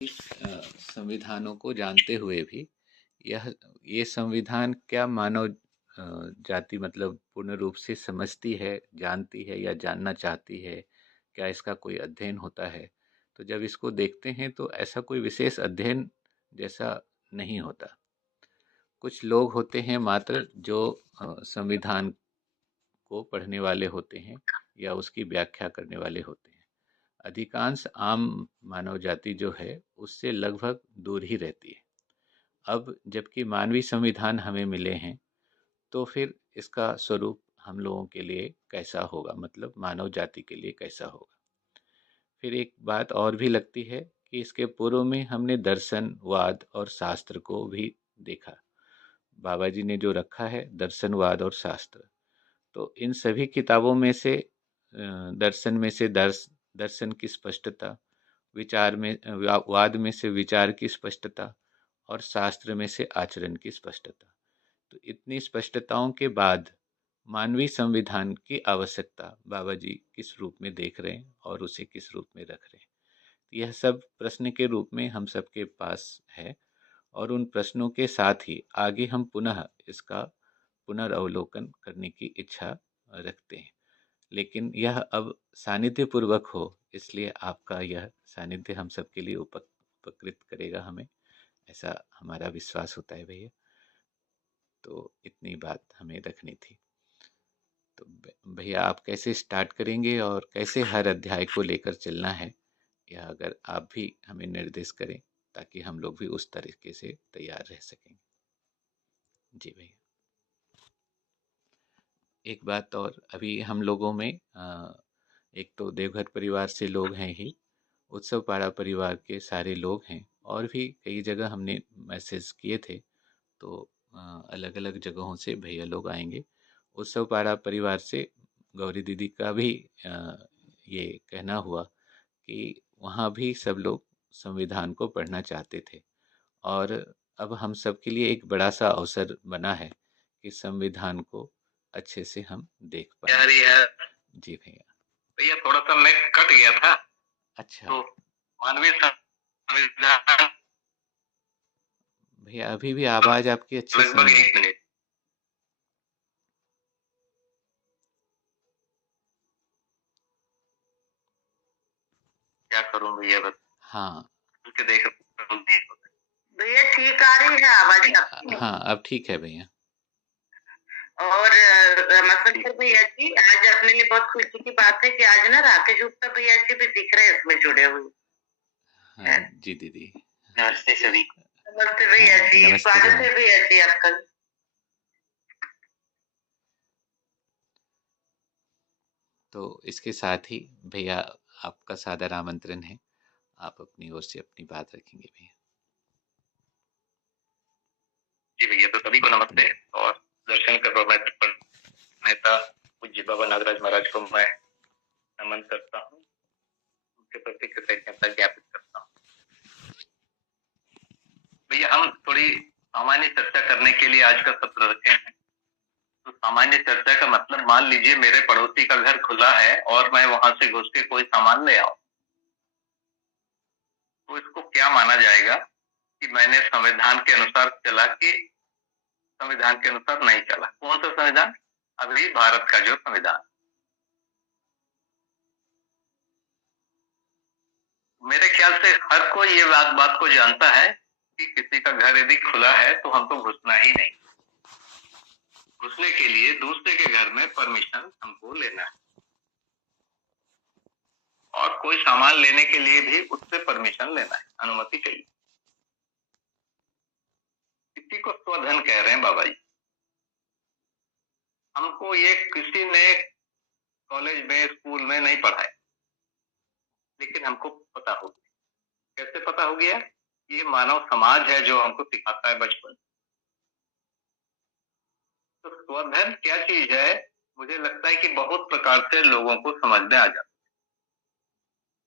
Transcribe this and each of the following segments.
संविधानों को जानते हुए भी यह ये संविधान क्या मानव जाति मतलब पूर्ण रूप से समझती है, जानती है या जानना चाहती है? क्या इसका कोई अध्ययन होता है? तो जब इसको देखते हैं तो ऐसा कोई विशेष अध्ययन जैसा नहीं होता। कुछ लोग होते हैं मात्र जो संविधान को पढ़ने वाले होते हैं या उसकी व्याख्या करने वाले होते हैं। अधिकांश आम मानव जाति जो है उससे लगभग दूर ही रहती है। अब जबकि मानवीय संविधान हमें मिले हैं तो फिर इसका स्वरूप हम लोगों के लिए कैसा होगा, मतलब मानव जाति के लिए कैसा होगा। फिर एक बात और भी लगती है कि इसके पूर्व में हमने दर्शन, वाद और शास्त्र को भी देखा। बाबा जी ने जो रखा है दर्शनवाद और शास्त्र, तो इन सभी किताबों में से दर्शन में से दर्शन की स्पष्टता, विचार में वाद में से विचार की स्पष्टता और शास्त्र में से आचरण की स्पष्टता। तो इतनी स्पष्टताओं के बाद मानवीय संविधान की आवश्यकता बाबा जी किस रूप में देख रहे हैं और उसे किस रूप में रख रहे हैं, यह सब प्रश्न के रूप में हम सबके पास है। और उन प्रश्नों के साथ ही आगे हम पुनः इसका पुनर्अवलोकन करने की इच्छा रखते हैं। लेकिन यह अब सानिध्य पूर्वक हो, इसलिए आपका यह सानिध्य हम सबके लिए उपकृत करेगा हमें, ऐसा हमारा विश्वास होता है भैया। तो इतनी बात हमें रखनी थी। तो भैया आप कैसे स्टार्ट करेंगे और कैसे हर अध्याय को लेकर चलना है, यह अगर आप भी हमें निर्देश करें ताकि हम लोग भी उस तरीके से तैयार रह सकेंगे। जी भैया। एक बात और, अभी हम लोगों में एक तो देवघर परिवार से लोग हैं ही, उत्सव पाड़ा परिवार के सारे लोग हैं, और भी कई जगह हमने मैसेज किए थे, तो अलग अलग जगहों से भैया लोग आएंगे। उत्सव पाड़ा परिवार से गौरी दीदी का भी ये कहना हुआ कि वहाँ भी सब लोग संविधान को पढ़ना चाहते थे, और अब हम सब के लिए एक बड़ा सा अवसर बना है कि संविधान को अच्छे से हम देख पाए। जी भैया। भैया थोड़ा सा मैं कट गया था। अच्छा। तो मानवीय संविधान भैया अभी भी आवाज आपकी अच्छे से लगभग नहीं आ 1 मिनट। क्या करूं भैया, बस हाँ के देख भैया ठीक आ रही है आवाज आपकी? हाँ अब ठीक है भैया। और मतलब भैया जी आज अपने लिए बहुत खुशी की बात है कि आज ना राकेश गुप्ता भैया जी भी दिख रहे हैं इसमें जुड़े हुए। हाँ जी दीदी। नमस्ते सभी। नमस्ते भैया जी, नमस्ते स्वागत भैया। है भैया जी आपका। तो इसके साथ ही भैया आपका सादर आमंत्रण है, आप अपनी ओर से अपनी बात रखेंगे भैया। जी भैया, तो सभी को नमस्ते। और दर्शन कर नेता पूज्य बाबा नागराज महाराज को मैं नमन करता हूँ, उनके प्रति कृतज्ञता ज्ञापित करता हूँ। भैया हम थोड़ी सामान्य चर्चा करने के लिए आज का सत्र रखे हैं। तो सामान्य चर्चा का मतलब, मान लीजिए मेरे पड़ोसी का घर खुला है और मैं वहां से घुस के कोई सामान ले आऊं, तो इसको क्या माना जाएगा कि मैंने संविधान के अनुसार चला कि संविधान के अनुसार नहीं चला? कौन सा संविधान? अभी भारत का जो संविधान। मेरे ख्याल से हर कोई ये बात को जानता है कि किसी का घर यदि खुला है तो हमको घुसना ही नहीं। घुसने के लिए दूसरे के घर में परमिशन हमको लेना है, और कोई सामान लेने के लिए भी उससे परमिशन लेना है, अनुमति चाहिए। इसी को स्वधन कह रहे हैं बाबा जी। हमको ये किसी ने कॉलेज में स्कूल में नहीं पढ़ाया, लेकिन हमको पता हो गया। कैसे पता हो गया? ये मानव समाज है जो हमको सिखाता है बचपन। तो स्वधन क्या चीज है? मुझे लगता है कि बहुत प्रकार से लोगों को समझ में आ जाता है।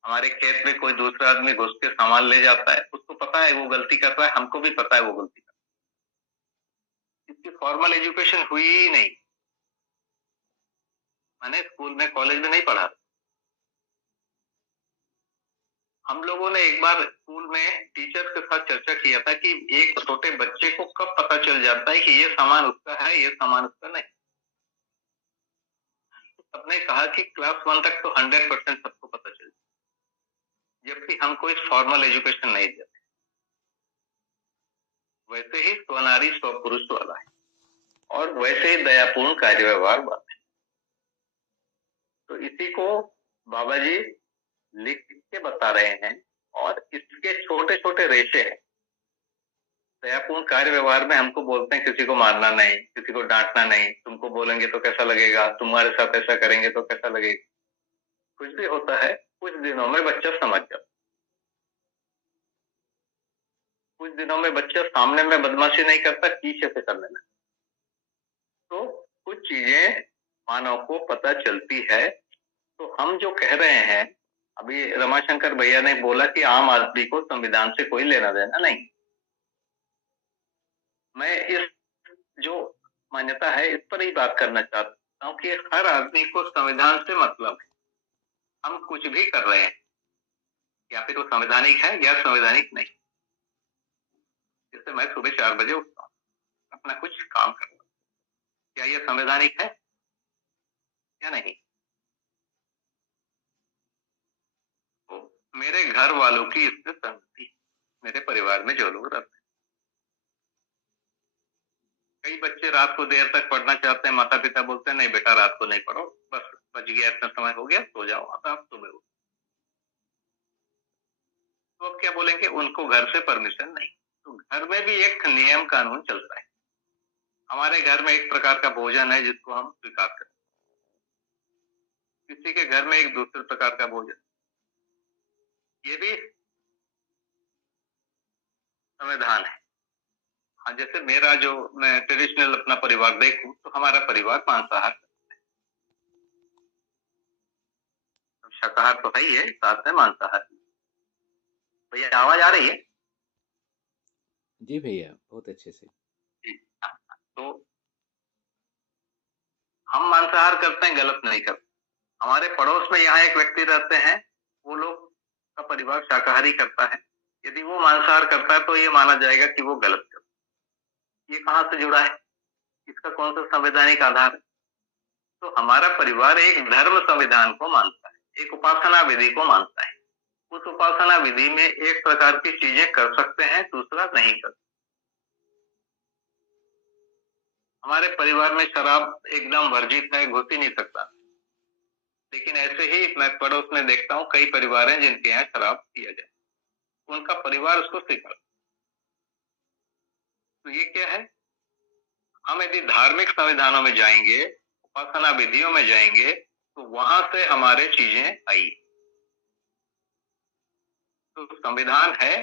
हमारे खेत में कोई दूसरा आदमी घुस के सामान ले जाता है, उसको पता है वो गलती कर रहा है, हमको भी पता है वो गलती कर रहा है। इसकी फॉर्मल एजुकेशन हुई ही नहीं, मैंने स्कूल में कॉलेज में नहीं पढ़ा। हम लोगों ने एक बार स्कूल में टीचर्स के साथ चर्चा किया था कि एक छोटे बच्चे को कब पता चल जाता है कि ये सामान उसका है, ये सामान उसका नहीं। सबने कहा कि क्लास 1 तक तो 100% सबको पता चल जाए, जबकि हम कोई फॉर्मल एजुकेशन नहीं देते। वैसे ही स्वनारी स्वपुरुष वाला है और वैसे ही दयापूर्ण कार्य व्यवहार वाला है। तो इसी को बाबा जी लिख के बता रहे हैं और इसके छोटे छोटे रेशे हैं। दयापूर्ण कार्य व्यवहार में हमको बोलते हैं किसी को मारना नहीं, किसी को डांटना नहीं, तुमको बोलेंगे तो कैसा लगेगा, तुम्हारे साथ ऐसा करेंगे तो कैसा लगेगा। कुछ भी होता है कुछ दिनों में बच्चा समझ जाता। कुछ दिनों में बच्चा सामने में बदमाशी नहीं करता, पीछे से करने लगता। तो कुछ चीजें मानव को पता चलती है। तो हम जो कह रहे हैं, अभी रमाशंकर भैया ने बोला कि आम आदमी को संविधान से कोई लेना देना नहीं। मैं इस जो मान्यता है इस पर ही बात करना चाहता हूँ कि हर आदमी को संविधान से मतलब है। हम कुछ भी कर रहे हैं या फिर वो संवैधानिक है या संवैधानिक नहीं। जैसे मैं सुबह 4 बजे उठता हूँ, अपना कुछ काम करता हूँ, क्या ये संवैधानिक है या नहीं? तो मेरे घर वालों की इससे सहमति, मेरे परिवार में जो लोग रहते हैं। कई बच्चे रात को देर तक पढ़ना चाहते हैं, माता पिता बोलते हैं नहीं बेटा रात को नहीं पढ़ो, बस बज गया, इतना समय हो गया, सो जाओ, अब आप सुबह उठो। तो अब क्या बोलेंगे, उनको घर से परमिशन नहीं। तो घर में भी एक नियम कानून चलता है। हमारे घर में एक प्रकार का भोजन है जिसको हम स्वीकार करते हैं, किसी के घर में एक दूसरे प्रकार का भोजन, ये भी संविधान है। हाँ, जैसे मेरा जो मैं ट्रेडिशनल अपना परिवार देखूं तो हमारा परिवार मांसाहार, शाकाहार तो है ही है, साथ में मांसाहार। भैया आवाज आ रही है? जी भैया, बहुत अच्छे से। तो हम मांसाहार करते हैं, गलत नहीं करते। हमारे पड़ोस में यहाँ एक व्यक्ति रहते हैं, वो लोग का परिवार शाकाहारी करता है। यदि वो मांसाहार करता है तो ये माना जाएगा कि वो गलत करता है। ये कहाँ से जुड़ा है, इसका कौन सा संवैधानिक आधार है? तो हमारा परिवार एक धर्म संविधान को मानता है, एक उपासना विधि को मानता है। उस उपासना विधि में एक प्रकार की चीजें कर सकते हैं, दूसरा नहीं कर सकते। हमारे परिवार में शराब एकदम वर्जित है, घुस ही नहीं सकता। लेकिन ऐसे ही मैं पड़ोस में देखता हूँ कई परिवार हैं जिनके यहाँ शराब पिया जाए, उनका परिवार उसको स्वीकार। तो ये क्या है, हम यदि धार्मिक संविधानों में जाएंगे, उपासना विधियों में जाएंगे, तो वहां से हमारे चीजें आई। तो संविधान है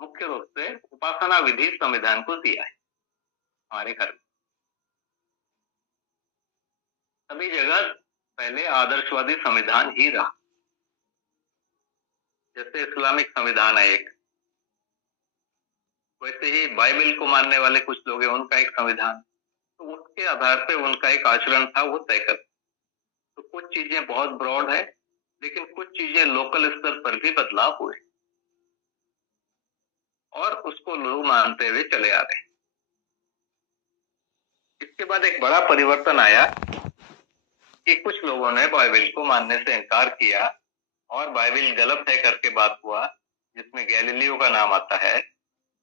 मुख्य रूप से उपासना विधि संविधान को दिया है हमारे घर में। सभी जगह पहले आदर्शवादी संविधान ही रहा। जैसे इस्लामिक संविधान है एक, वैसे ही बाइबल को मानने वाले कुछ लोग हैं, उनका एक संविधान। तो उसके आधार पे उनका एक आचरण था, वो तय कर। तो कुछ चीजें बहुत ब्रॉड है, लेकिन कुछ चीजें लोकल स्तर पर भी बदलाव हुए और उसको लोग मानते हुए चले आ रहे हैं। इसके बाद एक बड़ा परिवर्तन आया कि कुछ लोगों ने बाइबल को मानने से इनकार किया और बाइबल गलत है करके बात हुआ, जिसमें गैलीलियो का नाम आता है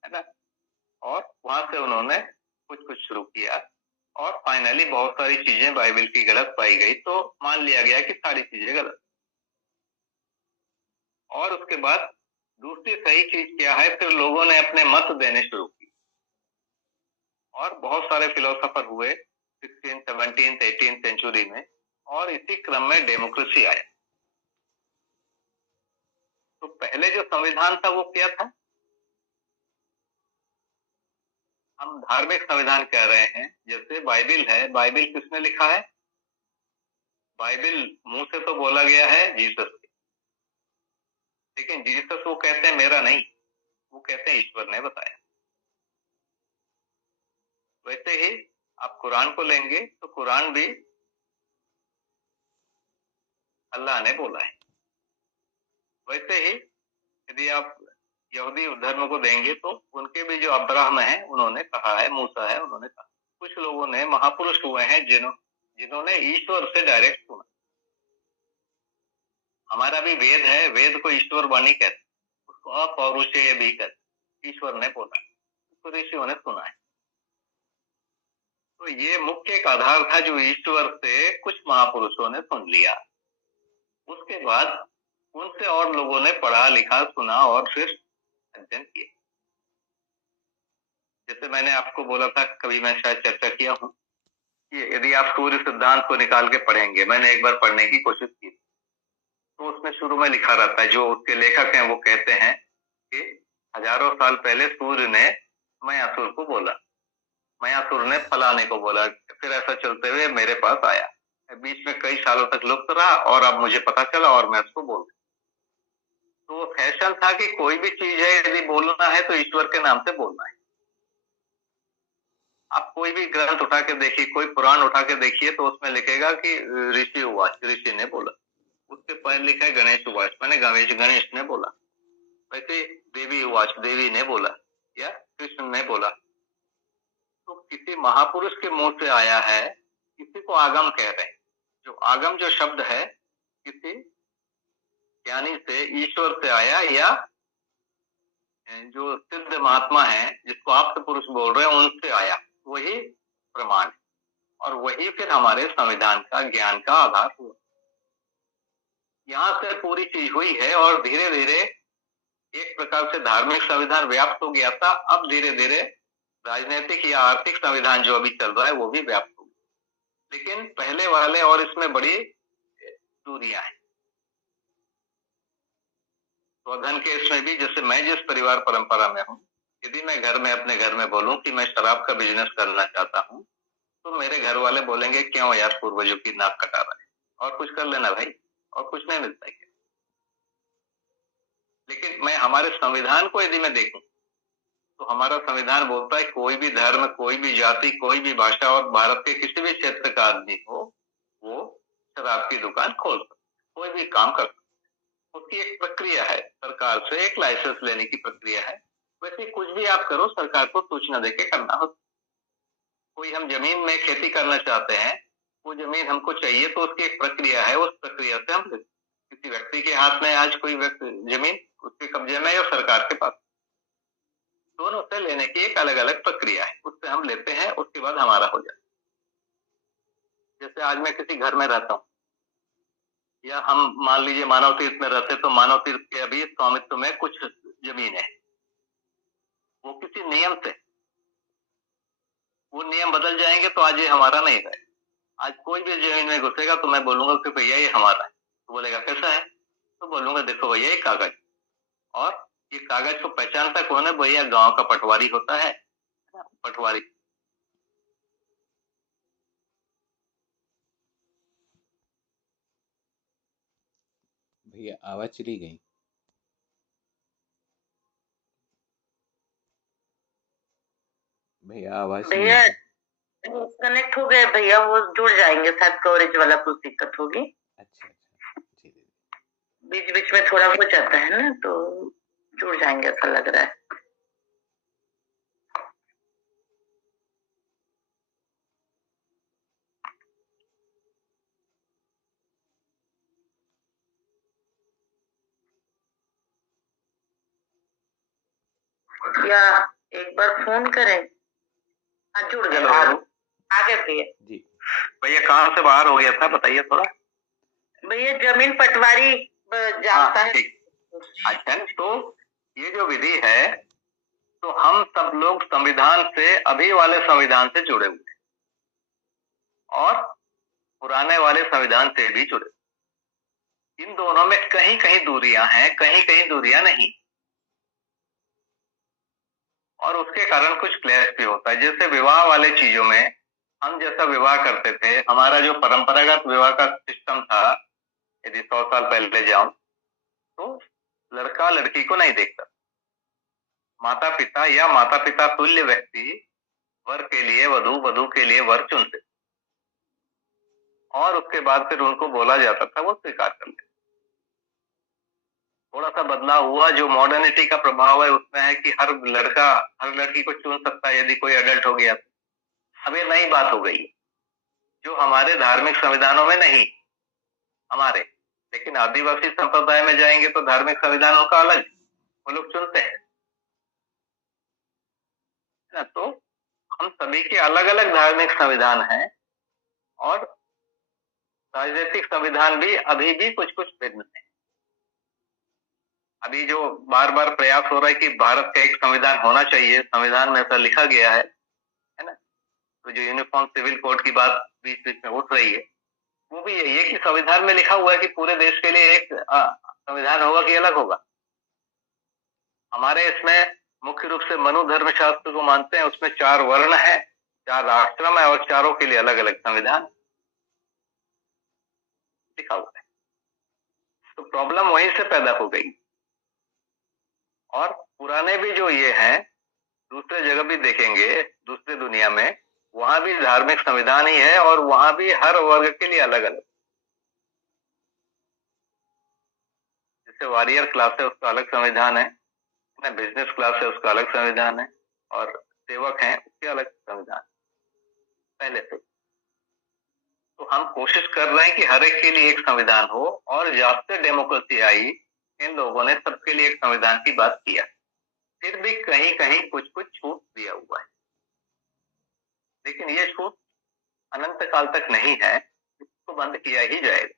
ना। और वहां से उन्होंने कुछ कुछ शुरू किया और फाइनली बहुत सारी चीजें बाइबल की गलत पाई गई, तो मान लिया गया कि सारी चीजें गलत। और उसके बाद दूसरी सही चीज क्या है, फिर लोगों ने अपने मत देने शुरू किए और बहुत सारे फिलोसोफर हुए 16, 17, 18 सेंचुरी में, और इसी क्रम में डेमोक्रेसी आया। तो पहले जो संविधान था वो क्या था, हम धार्मिक संविधान कह रहे हैं। जैसे बाइबल है, बाइबल किसने लिखा है? बाइबल मुंह से तो बोला गया है जीसस से, लेकिन जीसस वो कहते हैं मेरा नहीं, वो कहते हैं ईश्वर ने बताया। वैसे ही आप कुरान को लेंगे तो कुरान भी अल्लाह ने बोला है। वैसे ही यदि आप यहूदी धर्म को देंगे तो उनके भी जो अब्राहम है उन्होंने कहा है, मूसा है उन्होंने कहा, कुछ लोगों ने महापुरुष हुए हैं जिन्होंने ईश्वर से डायरेक्ट सुना। हमारा भी वेद है, वेद को ईश्वर वाणी कहते, उसको अपौरुषेय भी कहते, ईश्वर ने बोला, उसको ऋषियों ने सुना है। तो ये मुख्य एक आधार था जो ईश्वर से कुछ महापुरुषों ने सुन लिया। उसके बाद उनसे और लोगों ने पढ़ा लिखा सुना और फिर अध्ययन किया। जैसे मैंने आपको बोला था, कभी मैं शायद चर्चा किया हूं कि यदि आप सूर्य सिद्धांत को निकाल के पढ़ेंगे, मैंने एक बार पढ़ने की कोशिश की, तो उसमें शुरू में लिखा रहता है, जो उसके लेखक हैं वो कहते हैं कि हजारों साल पहले सूर्य ने मयासुर को बोला, मयासुर ने फलाने को बोला, फिर ऐसा चलते हुए मेरे पास आया, बीच में कई सालों तक लुप्त रहा और अब मुझे पता चला और मैं उसको बोल दिया। तो फैशन था कि कोई भी चीज है यदि बोलना है तो ईश्वर के नाम से बोलना है। आप कोई भी ग्रंथ उठा के देखिए, कोई पुराण उठा के देखिए, तो उसमें लिखेगा कि ऋषि उवाच, ऋषि ने बोला। उसके पहले लिखा है गणेश उवाच, मैंने गणेश ने बोला। वैसे देवी उवाच, देवी ने बोला, या कृष्ण ने बोला। तो किसी महापुरुष के मुंह से आया है, किसी को आगम कह रहे हैं। जो आगम जो शब्द है किसी ज्ञानी से, ईश्वर से आया, या जो सिद्ध महात्मा है जिसको आप पुरुष बोल रहे हैं उनसे आया, वही प्रमाण, और वही फिर हमारे संविधान का, ज्ञान का आधार हुआ। यहाँ से पूरी चीज हुई है और धीरे धीरे एक प्रकार से धार्मिक संविधान व्याप्त हो गया था। अब धीरे धीरे राजनीतिक या आर्थिक संविधान जो अभी चल रहा है वो भी व्याप्त हो गया, लेकिन पहले वाले और इसमें बड़ी दूरियां हैं। स्वधन केस में भी, जैसे मैं जिस परिवार परंपरा में हूँ, यदि मैं अपने घर में बोलूं कि मैं शराब का बिजनेस करना चाहता हूँ, तो मेरे घर वाले बोलेंगे क्यों यार, पूर्वजों की नाक कटा रहा है, और कुछ कर लेना भाई, और कुछ नहीं मिलता है। लेकिन मैं हमारे संविधान को यदि मैं देखूं तो हमारा संविधान बोलता है कोई भी धर्म, कोई भी जाति, कोई भी भाषा और भारत के किसी भी क्षेत्र का आदमी हो, वो शराब की दुकान खोल सकता, कोई भी काम कर सकता। उसकी एक प्रक्रिया है, सरकार से एक लाइसेंस लेने की प्रक्रिया है। वैसे कुछ भी आप करो, सरकार को सूचना देके करना हो। कोई हम जमीन में खेती करना चाहते हैं, वो जमीन हमको चाहिए, तो उसकी एक प्रक्रिया है, उस प्रक्रिया से हम किसी व्यक्ति के हाथ में आज कोई जमीन उसके कब्जे में या सरकार के पास, दोनों से लेने की एक अलग अलग प्रक्रिया है, उससे हम लेते हैं, उसके बाद हमारा हो जाता है। जैसे आज मैं किसी घर में रहता हूँ, या हम मान लीजिए मानव तीर्थ में रहते, तो मानव तीर्थ के अभी स्वामित्व में कुछ जमीन है, वो किसी नियम से, वो नियम बदल जाएंगे तो आज ये हमारा नहीं है। आज कोई भी जमीन में घुसेगा तो मैं बोलूंगा कि भैया ये हमारा है, तो बोलेगा कैसा है, तो बोलूंगा देखो भैया ये कागज, और ये कागज को पहचानता कौन है, भैया गांव का पटवारी होता है, पटवारी। भैया आवाज चली गई। भैया आवाज नहीं भैया आ रही। कनेक्ट हो गए भैया, वो जुड़ जाएंगे, शायद कवरेज वाला कुछ दिक्कत होगी। अच्छा जी, बीच बीच में थोड़ा हो जाता है ना, तो जुड़ जाएंगे ऐसा लग रहा है। या एक बार फोन करें। हाँ जुड़ गए, आ गए भैया जी। भैया कहाँ से बाहर हो गया था बताइए थोड़ा। भैया जमीन पटवारी जानता है। अच्छा, तो ये जो विधि है, तो हम सब लोग संविधान से, अभी वाले संविधान से जुड़े हुए हैं और पुराने वाले संविधान से भी जुड़े। इन दोनों में कहीं कहीं दूरियां हैं, कहीं कहीं दूरियां नहीं, और उसके कारण कुछ क्लेश भी होता है। जैसे विवाह वाले चीजों में, हम जैसा विवाह करते थे, हमारा जो परंपरागत विवाह का सिस्टम था, यदि 100 साल पहले जाऊं तो लड़का लड़की को नहीं देखता, माता पिता या माता पिता तुल्य व्यक्ति वर के लिए वधू, वधू के लिए वर चुनते, और उसके बाद फिर उनको बोला जाता था वो स्वीकार कर ले। थोड़ा सा बदलाव हुआ। जो मॉडर्निटी का प्रभाव है उसमें है कि हर लड़का हर लड़की को चुन सकता है यदि कोई एडल्ट हो गया। अब ये नई बात हो गई जो हमारे धार्मिक संविधानों में नहीं, हमारे, लेकिन आदिवासी संप्रदाय में जाएंगे तो धार्मिक संविधानों का अलग, वो लोग चुनते हैं ना। तो हम सभी के अलग अलग धार्मिक संविधान हैं और राजनीतिक संविधान भी अभी भी कुछ कुछ भिन्न है। अभी जो बार बार प्रयास हो रहा है कि भारत का एक संविधान होना चाहिए, संविधान में ऐसा लिखा गया है ना, तो जो यूनिफॉर्म सिविल कोड की बात बीच बीच में उठ रही है, वो भी यही है कि संविधान में लिखा हुआ है कि पूरे देश के लिए एक संविधान होगा कि अलग होगा। हमारे इसमें मुख्य रूप से मनु धर्म शास्त्र को मानते हैं, उसमें 4 वर्ण है, 4 आश्रम है और चारों के लिए अलग अलग संविधान लिखा हुआ है। तो प्रॉब्लम वहीं से पैदा हो गई। और पुराने भी जो ये हैं, दूसरे जगह भी देखेंगे, दूसरी दुनिया में, वहां भी धार्मिक संविधान ही है और वहां भी हर वर्ग के लिए अलग अलग। जैसे वॉरियर क्लास है उसका अलग संविधान है, बिजनेस क्लास है उसका अलग संविधान है, और सेवक हैं उसके अलग संविधान पहले से। तो हम कोशिश कर रहे हैं कि हर एक के लिए एक संविधान हो, और जब से डेमोक्रेसी आई इन लोगों ने सबके लिए एक संविधान की बात किया। फिर भी कहीं कहीं कुछ कुछ छूट दिया हुआ है, लेकिन ये छूट अनंत काल तक नहीं है, इसको बंद किया ही जाएगा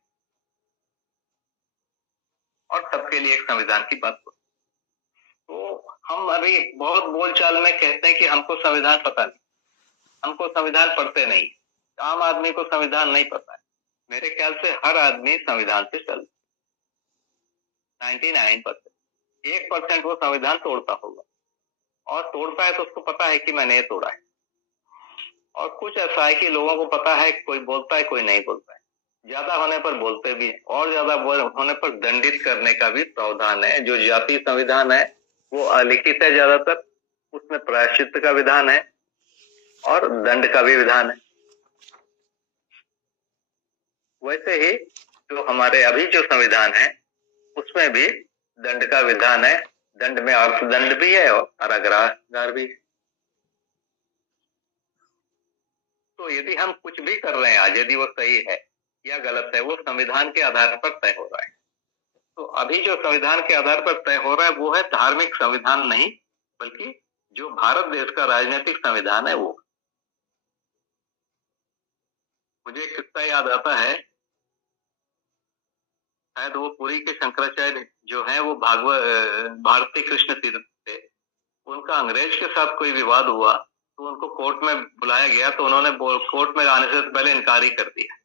और सबके लिए एक संविधान की बात हो। तो हम अभी बहुत बोलचाल में कहते हैं कि हमको संविधान पता नहीं, हमको संविधान पढ़ते नहीं। आम आदमी को संविधान नहीं पता है। मेरे ख्याल से हर आदमी संविधान से चल 99%, 1% वो संविधान तोड़ता होगा, और तोड़ता है तो उसको पता है कि मैंने ये तोड़ा है। और कुछ ऐसा है कि लोगों को पता है, कोई बोलता है कोई नहीं बोलता है, ज्यादा होने पर बोलते भी हैं, और ज्यादा होने पर दंडित करने का भी प्रावधान है। जो जातीय संविधान है वो अलिखित है ज्यादातर, उसमें प्रायश्चित का विधान है और दंड का भी विधान है। वैसे ही जो हमारे अभी जो संविधान है उसमें भी दंड का विधान है। दंड में अर्थदंड भी है और कारागार भी। तो यदि हम कुछ भी कर रहे हैं आज, यदि वो सही है या गलत है, वो संविधान के आधार पर तय हो रहा है। तो अभी जो संविधान के आधार पर तय हो रहा है वो है धार्मिक संविधान नहीं, बल्कि जो भारत देश का राजनीतिक संविधान है वो। मुझे एक किस्सा याद आता है, शायद वो पुरी के शंकराचार्य जो है वो भारती कृष्ण तीर्थ थे। उनका अंग्रेज के साथ कोई विवाद हुआ तो उनको कोर्ट में बुलाया गया, तो उन्होंने कोर्ट में आने से पहले इनकार ही कर दिया।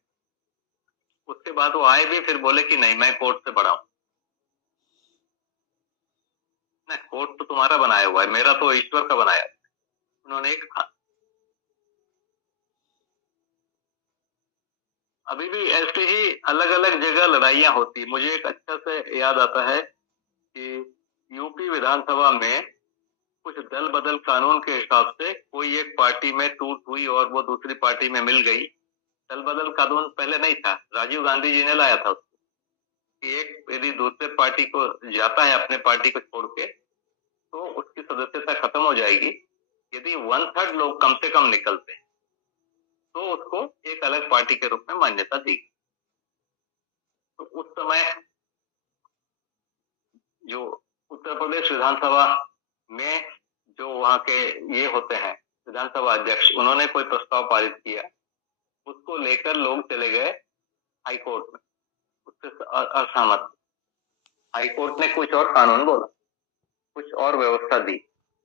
उसके बाद वो आए भी, फिर बोले कि नहीं मैं कोर्ट से बड़ा हूं। ना, कोर्ट तो तुम्हारा बनाया हुआ है, मेरा तो ईश्वर का बनाया है, उन्होंने एक कहा। अभी भी ऐसे ही अलग अलग जगह लड़ाइयां होती। मुझे एक अच्छा से याद आता है कि यूपी विधानसभा में कुछ दल बदल कानून के हिसाब से कोई एक पार्टी में टूट हुई और वो दूसरी पार्टी में मिल गई। दल बदल कानून पहले नहीं था, राजीव गांधी जी ने लाया था उसको, कि एक यदि दूसरे पार्टी को जाता है अपने पार्टी को छोड़ के तो उसकी सदस्यता खत्म हो जाएगी। यदि 1/3 लोग कम से कम निकलते तो उसको एक अलग पार्टी के रूप में मान्यता दी। तो उस समय जो उत्तर प्रदेश विधानसभा में जो वहां के ये होते हैं विधानसभा अध्यक्ष, उन्होंने कोई प्रस्ताव पारित किया, उसको लेकर लोग चले गए हाई कोर्ट में, उससे असहमत। हाई कोर्ट ने कुछ और कानून बोला, कुछ और व्यवस्था दी।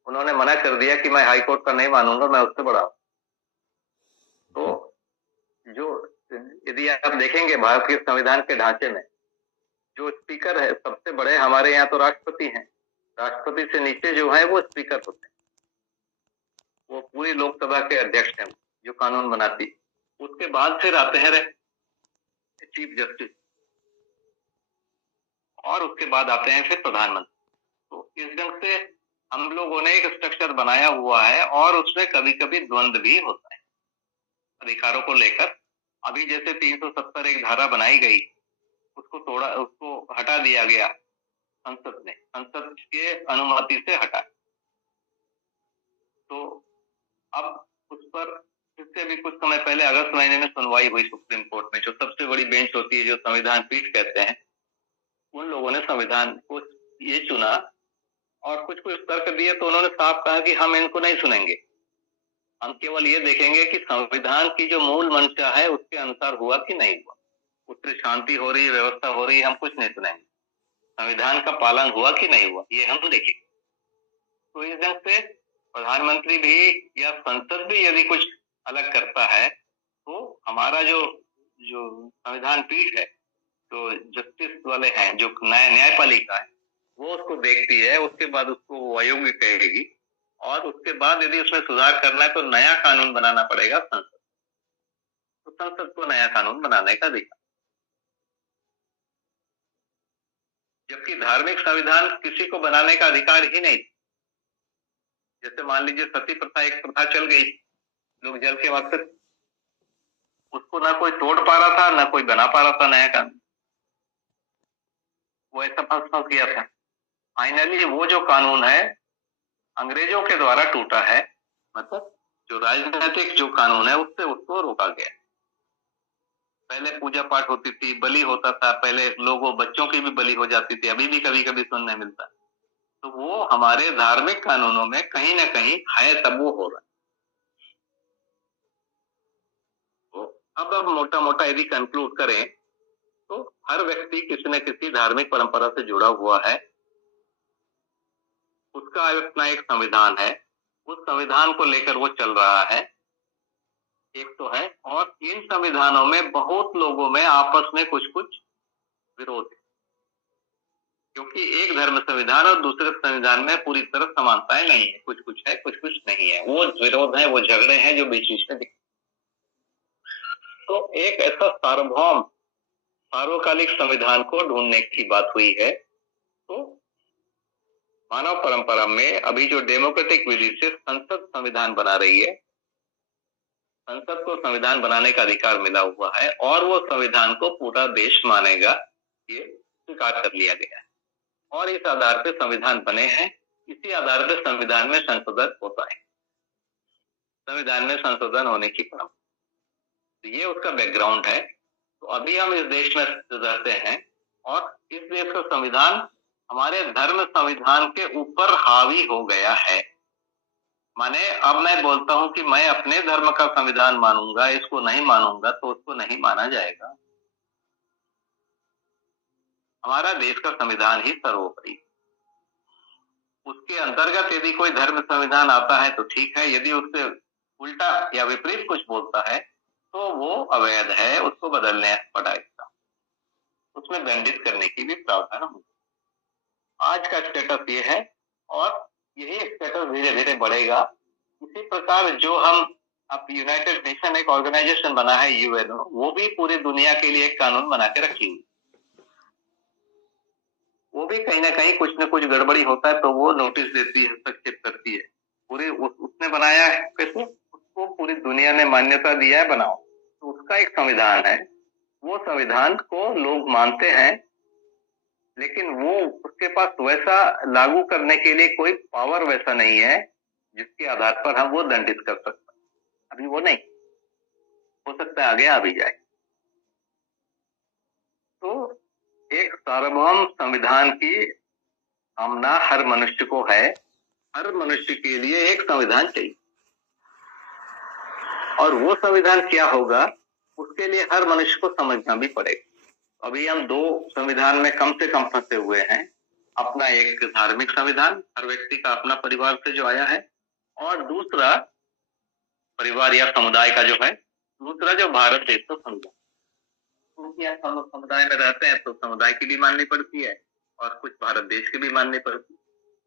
उन्होंने मना कर दिया कि मैं हाई कोर्ट का नहीं मानूंगा, मैं उससे बड़ा हूं। तो जो यदि आप देखेंगे भारत के संविधान के ढांचे में जो स्पीकर है सबसे बड़े हमारे यहाँ तो राष्ट्रपति हैं। राष्ट्रपति से नीचे जो है वो स्पीकर होते हैं, वो पूरी लोकसभा के अध्यक्ष हैं जो कानून बनाती। उसके बाद फिर आते हैं चीफ जस्टिस, और उसके बाद आते हैं फिर प्रधानमंत्री। तो इस ढंग से हम लोगों ने एक स्ट्रक्चर बनाया हुआ है, और उसमें कभी कभी द्वंद्व भी होता है अधिकारों को लेकर। अभी जैसे 370 एक धारा बनाई गई, उसको हटा दिया गया संसद के अनुमति से हटाया। तो अब उस पर इससे भी कुछ समय पहले अगस्त महीने में सुनवाई हुई सुप्रीम कोर्ट में, जो सबसे बड़ी बेंच होती है, जो संविधान पीठ कहते हैं। उन लोगों ने संविधान को ये चुना और कुछ कुछ तर्क दिए, तो उन्होंने साफ कहा कि हम इनको नहीं सुनेंगे, हम केवल ये देखेंगे कि संविधान की जो मूल मंशा है उसके अनुसार हुआ कि नहीं हुआ, उससे शांति हो रही है, व्यवस्था हो रही है, हम कुछ नहीं सुनेंगे। संविधान का पालन हुआ कि नहीं हुआ ये हम देखेंगे। तो इस ढंग से प्रधानमंत्री भी या संसद भी यदि कुछ अलग करता है तो हमारा जो संविधान पीठ है, जो जस्टिस वाले हैं, जो न्यायपालिका है, वो उसको देखती है, उसके बाद उसको वो अयोग्य कहेगी और उसके बाद यदि उसमें सुधार करना है तो नया कानून बनाना पड़ेगा संसद। तो संसद को नया कानून बनाने का अधिकार, जबकि धार्मिक संविधान किसी को बनाने का अधिकार ही नहीं। जैसे मान लीजिए सती प्रथा, एक प्रथा चल गई, लोग जल के वक्त उसको ना कोई तोड़ पा रहा था, ना कोई बना पा रहा था नया कानून, वो ऐसा फंस गया था। फाइनली वो जो कानून है अंग्रेजों के द्वारा टूटा है, मतलब जो राजनीतिक जो कानून है उससे उसको रोका गया। पहले पूजा पाठ होती थी, बलि होता था, पहले लोगों बच्चों की भी बलि हो जाती थी, अभी भी कभी कभी सुनने मिलता है। तो वो हमारे धार्मिक कानूनों में कहीं ना कहीं है, तब वो हो रहा है। तो अब मोटा मोटा यदि कंक्लूड करें तो हर व्यक्ति किसी न किसी धार्मिक परंपरा से जुड़ा हुआ है, उसका अपना एक संविधान है, उस संविधान को लेकर वो चल रहा है, एक तो है। और इन संविधानों में बहुत लोगों में आपस में कुछ कुछ विरोध है, क्योंकि एक धर्म संविधान और दूसरे संविधान में पूरी तरह समानताएं नहीं है, कुछ कुछ है, कुछ कुछ नहीं है। वो विरोध है, वो झगड़े हैं जो बीच बीच में दिखते। तो एक ऐसा सार्वभौम सार्वकालिक संविधान को ढूंढने की बात हुई है। तो मानव परंपरा में अभी जो डेमोक्रेटिक विधि से संसद संविधान बना रही है, संसद को संविधान बनाने का अधिकार मिला हुआ है और वो संविधान को पूरा देश मानेगा, ये स्वीकार कर लिया गया है और इस आधार पर संविधान बने हैं। इसी आधार पर संविधान में संशोधन होता है, संविधान में संशोधन होने की परंपरा, तो ये उसका बैकग्राउंड है। तो अभी हम इस देश में रहते हैं और इस देश का संविधान हमारे धर्म संविधान के ऊपर हावी हो गया है। माने अब मैं बोलता हूं कि मैं अपने धर्म का संविधान मानूंगा, इसको नहीं मानूंगा तो उसको नहीं माना जाएगा। हमारा देश का संविधान ही सर्वोपरि, उसके अंतर्गत यदि कोई धर्म संविधान आता है तो ठीक है, यदि उससे उल्टा या विपरीत कुछ बोलता है तो वो अवैध है, उसको बदलने पड़ेगा, उसमें दंडित करने की भी प्रावधान होगी। आज का स्टेटस ये है और यही स्टेटस धीरे धीरे बढ़ेगा। इसी प्रकार जो हम अब यूनाइटेड नेशन एक ऑर्गेनाइजेशन बना है यूएनओ, वो भी पूरी दुनिया के लिए एक कानून बना के रखी हुई, वो भी कहीं ना कहीं कुछ न कुछ गड़बड़ी होता है तो वो नोटिस देती है, हस्तक्षेप करती है। पूरे उसने बनाया है, कैसे उसको पूरी दुनिया ने मान्यता दिया है, बनाओ, तो उसका एक संविधान है। वो संविधान को लोग मानते हैं, लेकिन वो उसके पास वैसा लागू करने के लिए कोई पावर वैसा नहीं है जिसके आधार पर हम वो दंडित कर सकते हैं। अभी वो नहीं हो सकता है, आगे आ भी जाए। तो एक सार्वभौम संविधान की कामना हर मनुष्य को है, हर मनुष्य के लिए एक संविधान चाहिए और वो संविधान क्या होगा उसके लिए हर मनुष्य को समझना भी पड़ेगा। अभी हम दो संविधान में कम से कम फंसे हुए हैं। अपना एक धार्मिक संविधान, हर व्यक्ति का अपना परिवार से जो आया है, और दूसरा परिवार या समुदाय का जो है, दूसरा जो भारत देश का संविधान, क्योंकि हम लोग समुदाय में रहते हैं तो समुदाय की भी माननी पड़ती है और कुछ भारत देश की भी माननी पड़ती है।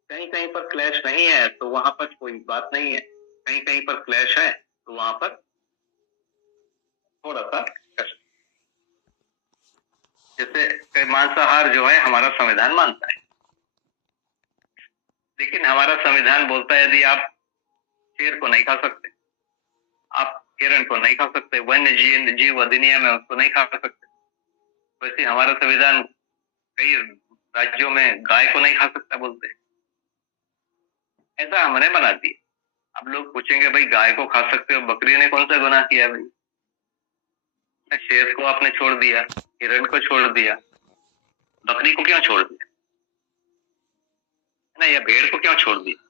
कहीं कहीं पर क्लैश नहीं है तो वहां पर कोई बात नहीं है, कहीं कहीं पर क्लैश है तो वहां पर थोड़ा सा कष्ट। जैसे मांसाहार जो है हमारा संविधान मानता है, लेकिन हमारा संविधान बोलता है यदि आप शेर को नहीं खा सकते, आप हिरण को नहीं खा सकते, वन्य जीव अधिनियम है उसको नहीं खा सकते। वैसे हमारा संविधान कई राज्यों में गाय को नहीं खा सकता बोलते हैं, ऐसा हमने बना दिया। अब लोग पूछेंगे भाई गाय को खा सकते हो, बकरी ने कौन सा गुनाह किया भाई? शेर को आपने छोड़ दिया, हिरण को छोड़ दिया, बकरी को क्यों छोड़ दिया है ना, या भेड़ को क्यों छोड़ दिया?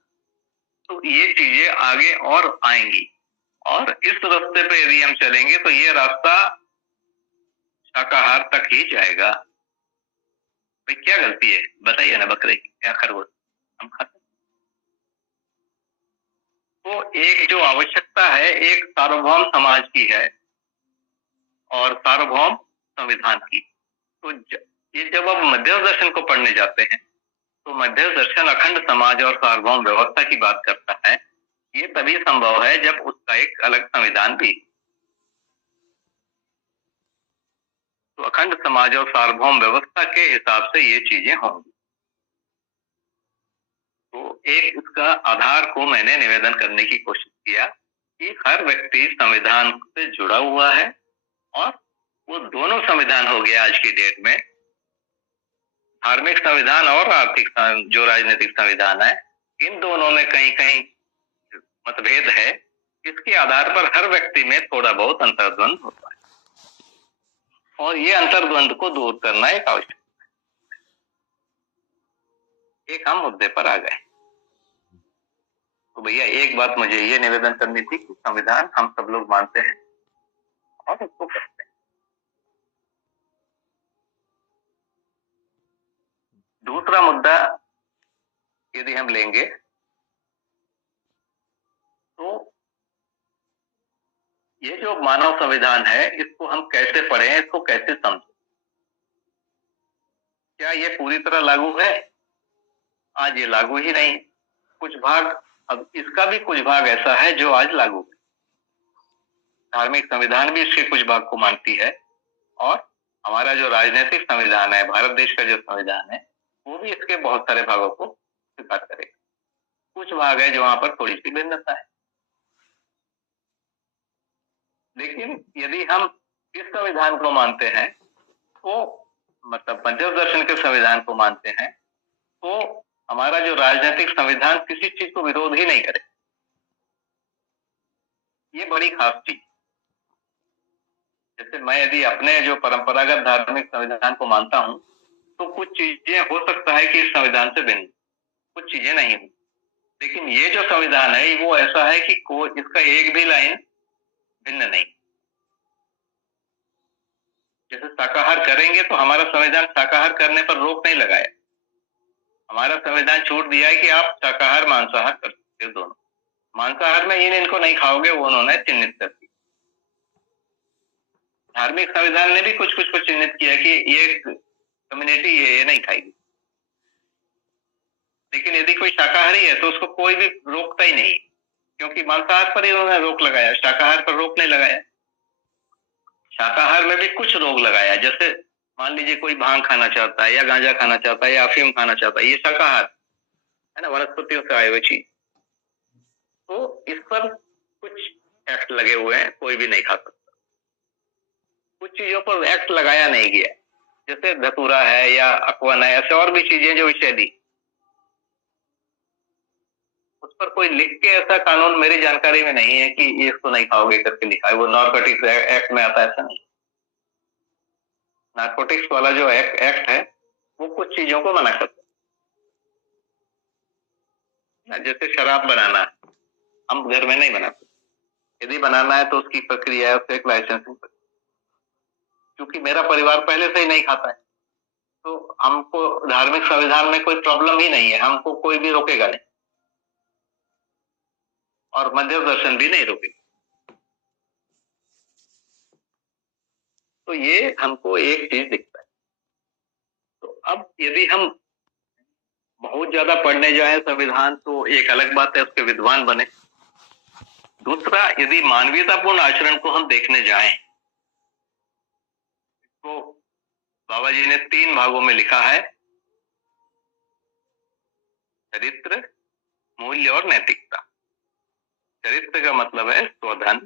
तो ये चीजें आगे और आएंगी, और इस रास्ते पे यदि हम चलेंगे तो ये रास्ता शाकाहार तक ही जाएगा। भाई क्या गलती है बताइए ना, बकरे की या खरगोश हम खाते? तो एक जो आवश्यकता है एक सार्वभौम समाज की है और सार्वभौम संविधान की। तो ये जब आप मध्यस्थ दर्शन को पढ़ने जाते हैं तो मध्यस्थ दर्शन अखंड समाज और सार्वभौम व्यवस्था की बात करता है। ये तभी संभव है जब उसका एक अलग संविधान भी। तो अखंड समाज और सार्वभौम व्यवस्था के हिसाब से ये चीजें होंगी। तो एक इसका आधार को मैंने निवेदन करने की कोशिश किया कि हर व्यक्ति संविधान से जुड़ा हुआ है, और वो दोनों संविधान हो गया आज की डेट में, धार्मिक संविधान और आर्थिक जो राजनीतिक संविधान है, इन दोनों में कहीं कहीं मतभेद है। इसके आधार पर हर व्यक्ति में थोड़ा बहुत अंतर्द्वंद होता है, और ये अंतर्द्वंद को दूर करना एक आवश्यक। एक हम मुद्दे पर आ गए। तो भैया एक बात मुझे ये निवेदन करनी थी कि संविधान हम सब लोग मानते हैं और उसको करते हैं। दूसरा मुद्दा यदि हम लेंगे तो ये जो मानव संविधान है इसको हम कैसे पढ़ें, इसको कैसे समझें? क्या ये पूरी तरह लागू है? आज ये लागू ही नहीं। कुछ भाग, अब इसका भी कुछ भाग ऐसा है जो आज लागू है। धार्मिक संविधान भी इसके कुछ भाग को मानती है, और हमारा जो राजनीतिक संविधान है, भारत देश का जो संविधान है, वो भी इसके बहुत सारे भागों को स्वीकार करेगा। कुछ भाग है जो वहां पर थोड़ी सी भिन्नता है। लेकिन यदि हम इस संविधान को मानते हैं तो मतलब मध्यस्थ दर्शन के संविधान को मानते हैं तो हमारा जो राजनीतिक संविधान किसी चीज को विरोध ही नहीं करे। ये बड़ी खास चीज। जैसे मैं यदि अपने जो परंपरागत धार्मिक संविधान को मानता हूं तो कुछ चीजें हो सकता है कि इस संविधान से भिन्न, कुछ चीजें नहीं हो। लेकिन ये जो संविधान है वो ऐसा है कि इसका एक भी लाइन भिन्न नहीं। जैसे शाकाहार करेंगे तो हमारा संविधान शाकाहार करने पर रोक नहीं लगाया। हमारा संविधान छूट दिया है कि आप शाकाहार मांसाहार कर सकते हो दोनों। मांसाहार में इनको नहीं खाओगे वो उन्होंने चिन्हित कर दिया। धार्मिक संविधान ने भी कुछ कुछ को चिन्हित किया कि ये कम्युनिटी ये नहीं खाएगी। लेकिन यदि कोई शाकाहारी है तो उसको कोई भी रोकता ही नहीं, क्योंकि मांसाहार पर ही उन्होंने रोक लगाया, शाकाहार पर रोक नहीं लगाया। शाकाहार में भी कुछ रोक लगाया, जैसे मान लीजिए कोई भांग खाना चाहता है या गांजा खाना चाहता है या अफीम खाना चाहता है, ये शाकाहार है ना, वनस्पतियों से आए हुए चीज। तो इस पर कुछ एक्ट लगे हुए हैं, कोई भी नहीं खा सकता। कुछ चीजों पर एक्ट लगाया नहीं गया, जैसे धतूरा है या अकवन है, ऐसे और भी चीजें जो विषैली, उस पर कोई लिख के ऐसा कानून मेरी जानकारी में नहीं है कि ये इसको नहीं खाओगे करके लिखा है। वो नार्कोटिक्स एक्ट में आता है, ऐसा नहीं। नार्कोटिक्स वाला जो एक्ट है वो कुछ चीजों को मना करता है। जैसे शराब बनाना हम घर में नहीं बनाते, यदि बनाना है तो उसकी प्रक्रिया है, उससे एक लाइसेंसिंग। क्योंकि मेरा परिवार पहले से ही नहीं खाता है तो हमको धार्मिक संविधान में कोई प्रॉब्लम ही नहीं है, हमको कोई भी रोकेगा नहीं और मध्यस्थ दर्शन भी नहीं रोकेगा। तो ये हमको एक चीज दिखता है। तो अब यदि हम बहुत ज्यादा पढ़ने जाए संविधान तो एक अलग बात है, उसके विद्वान बने। दूसरा, यदि मानवीयतापूर्ण आचरण को हम देखने जाएं तो बाबा जी ने 3 भागों में लिखा है: चरित्र, मूल्य और नैतिकता। चरित्र का मतलब है स्वधन,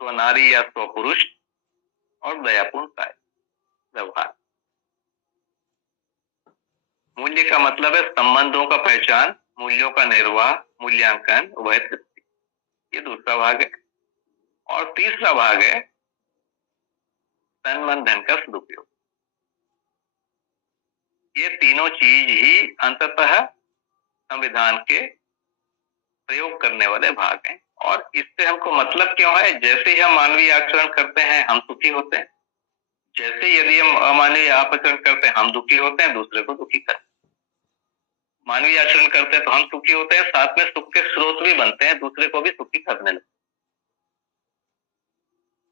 स्वनारी या स्वपुरुष और दयापूर्ण कार्य व्यवहार। मूल्य का मतलब है संबंधों का पहचान, मूल्यों का निर्वाह, मूल्यांकन, उभय तृप्ति। ये दूसरा भाग है। और तीसरा भाग है तन मन धन का सदुपयोग। ये तीनों चीज ही अंततः संविधान के प्रयोग करने वाले भाग हैं। और इससे हमको मतलब क्यों है? जैसे ही हम मानवीय आचरण करते हैं हम सुखी होते हैं, जैसे यदि हम अमानवीय आचरण करते हैं हम दुखी होते हैं, दूसरे को दुखी करते हैं। मानवीय आचरण करते हैं तो हम सुखी होते हैं, साथ में सुख के स्रोत भी बनते हैं, दूसरे को भी सुखी करने लगते हैं।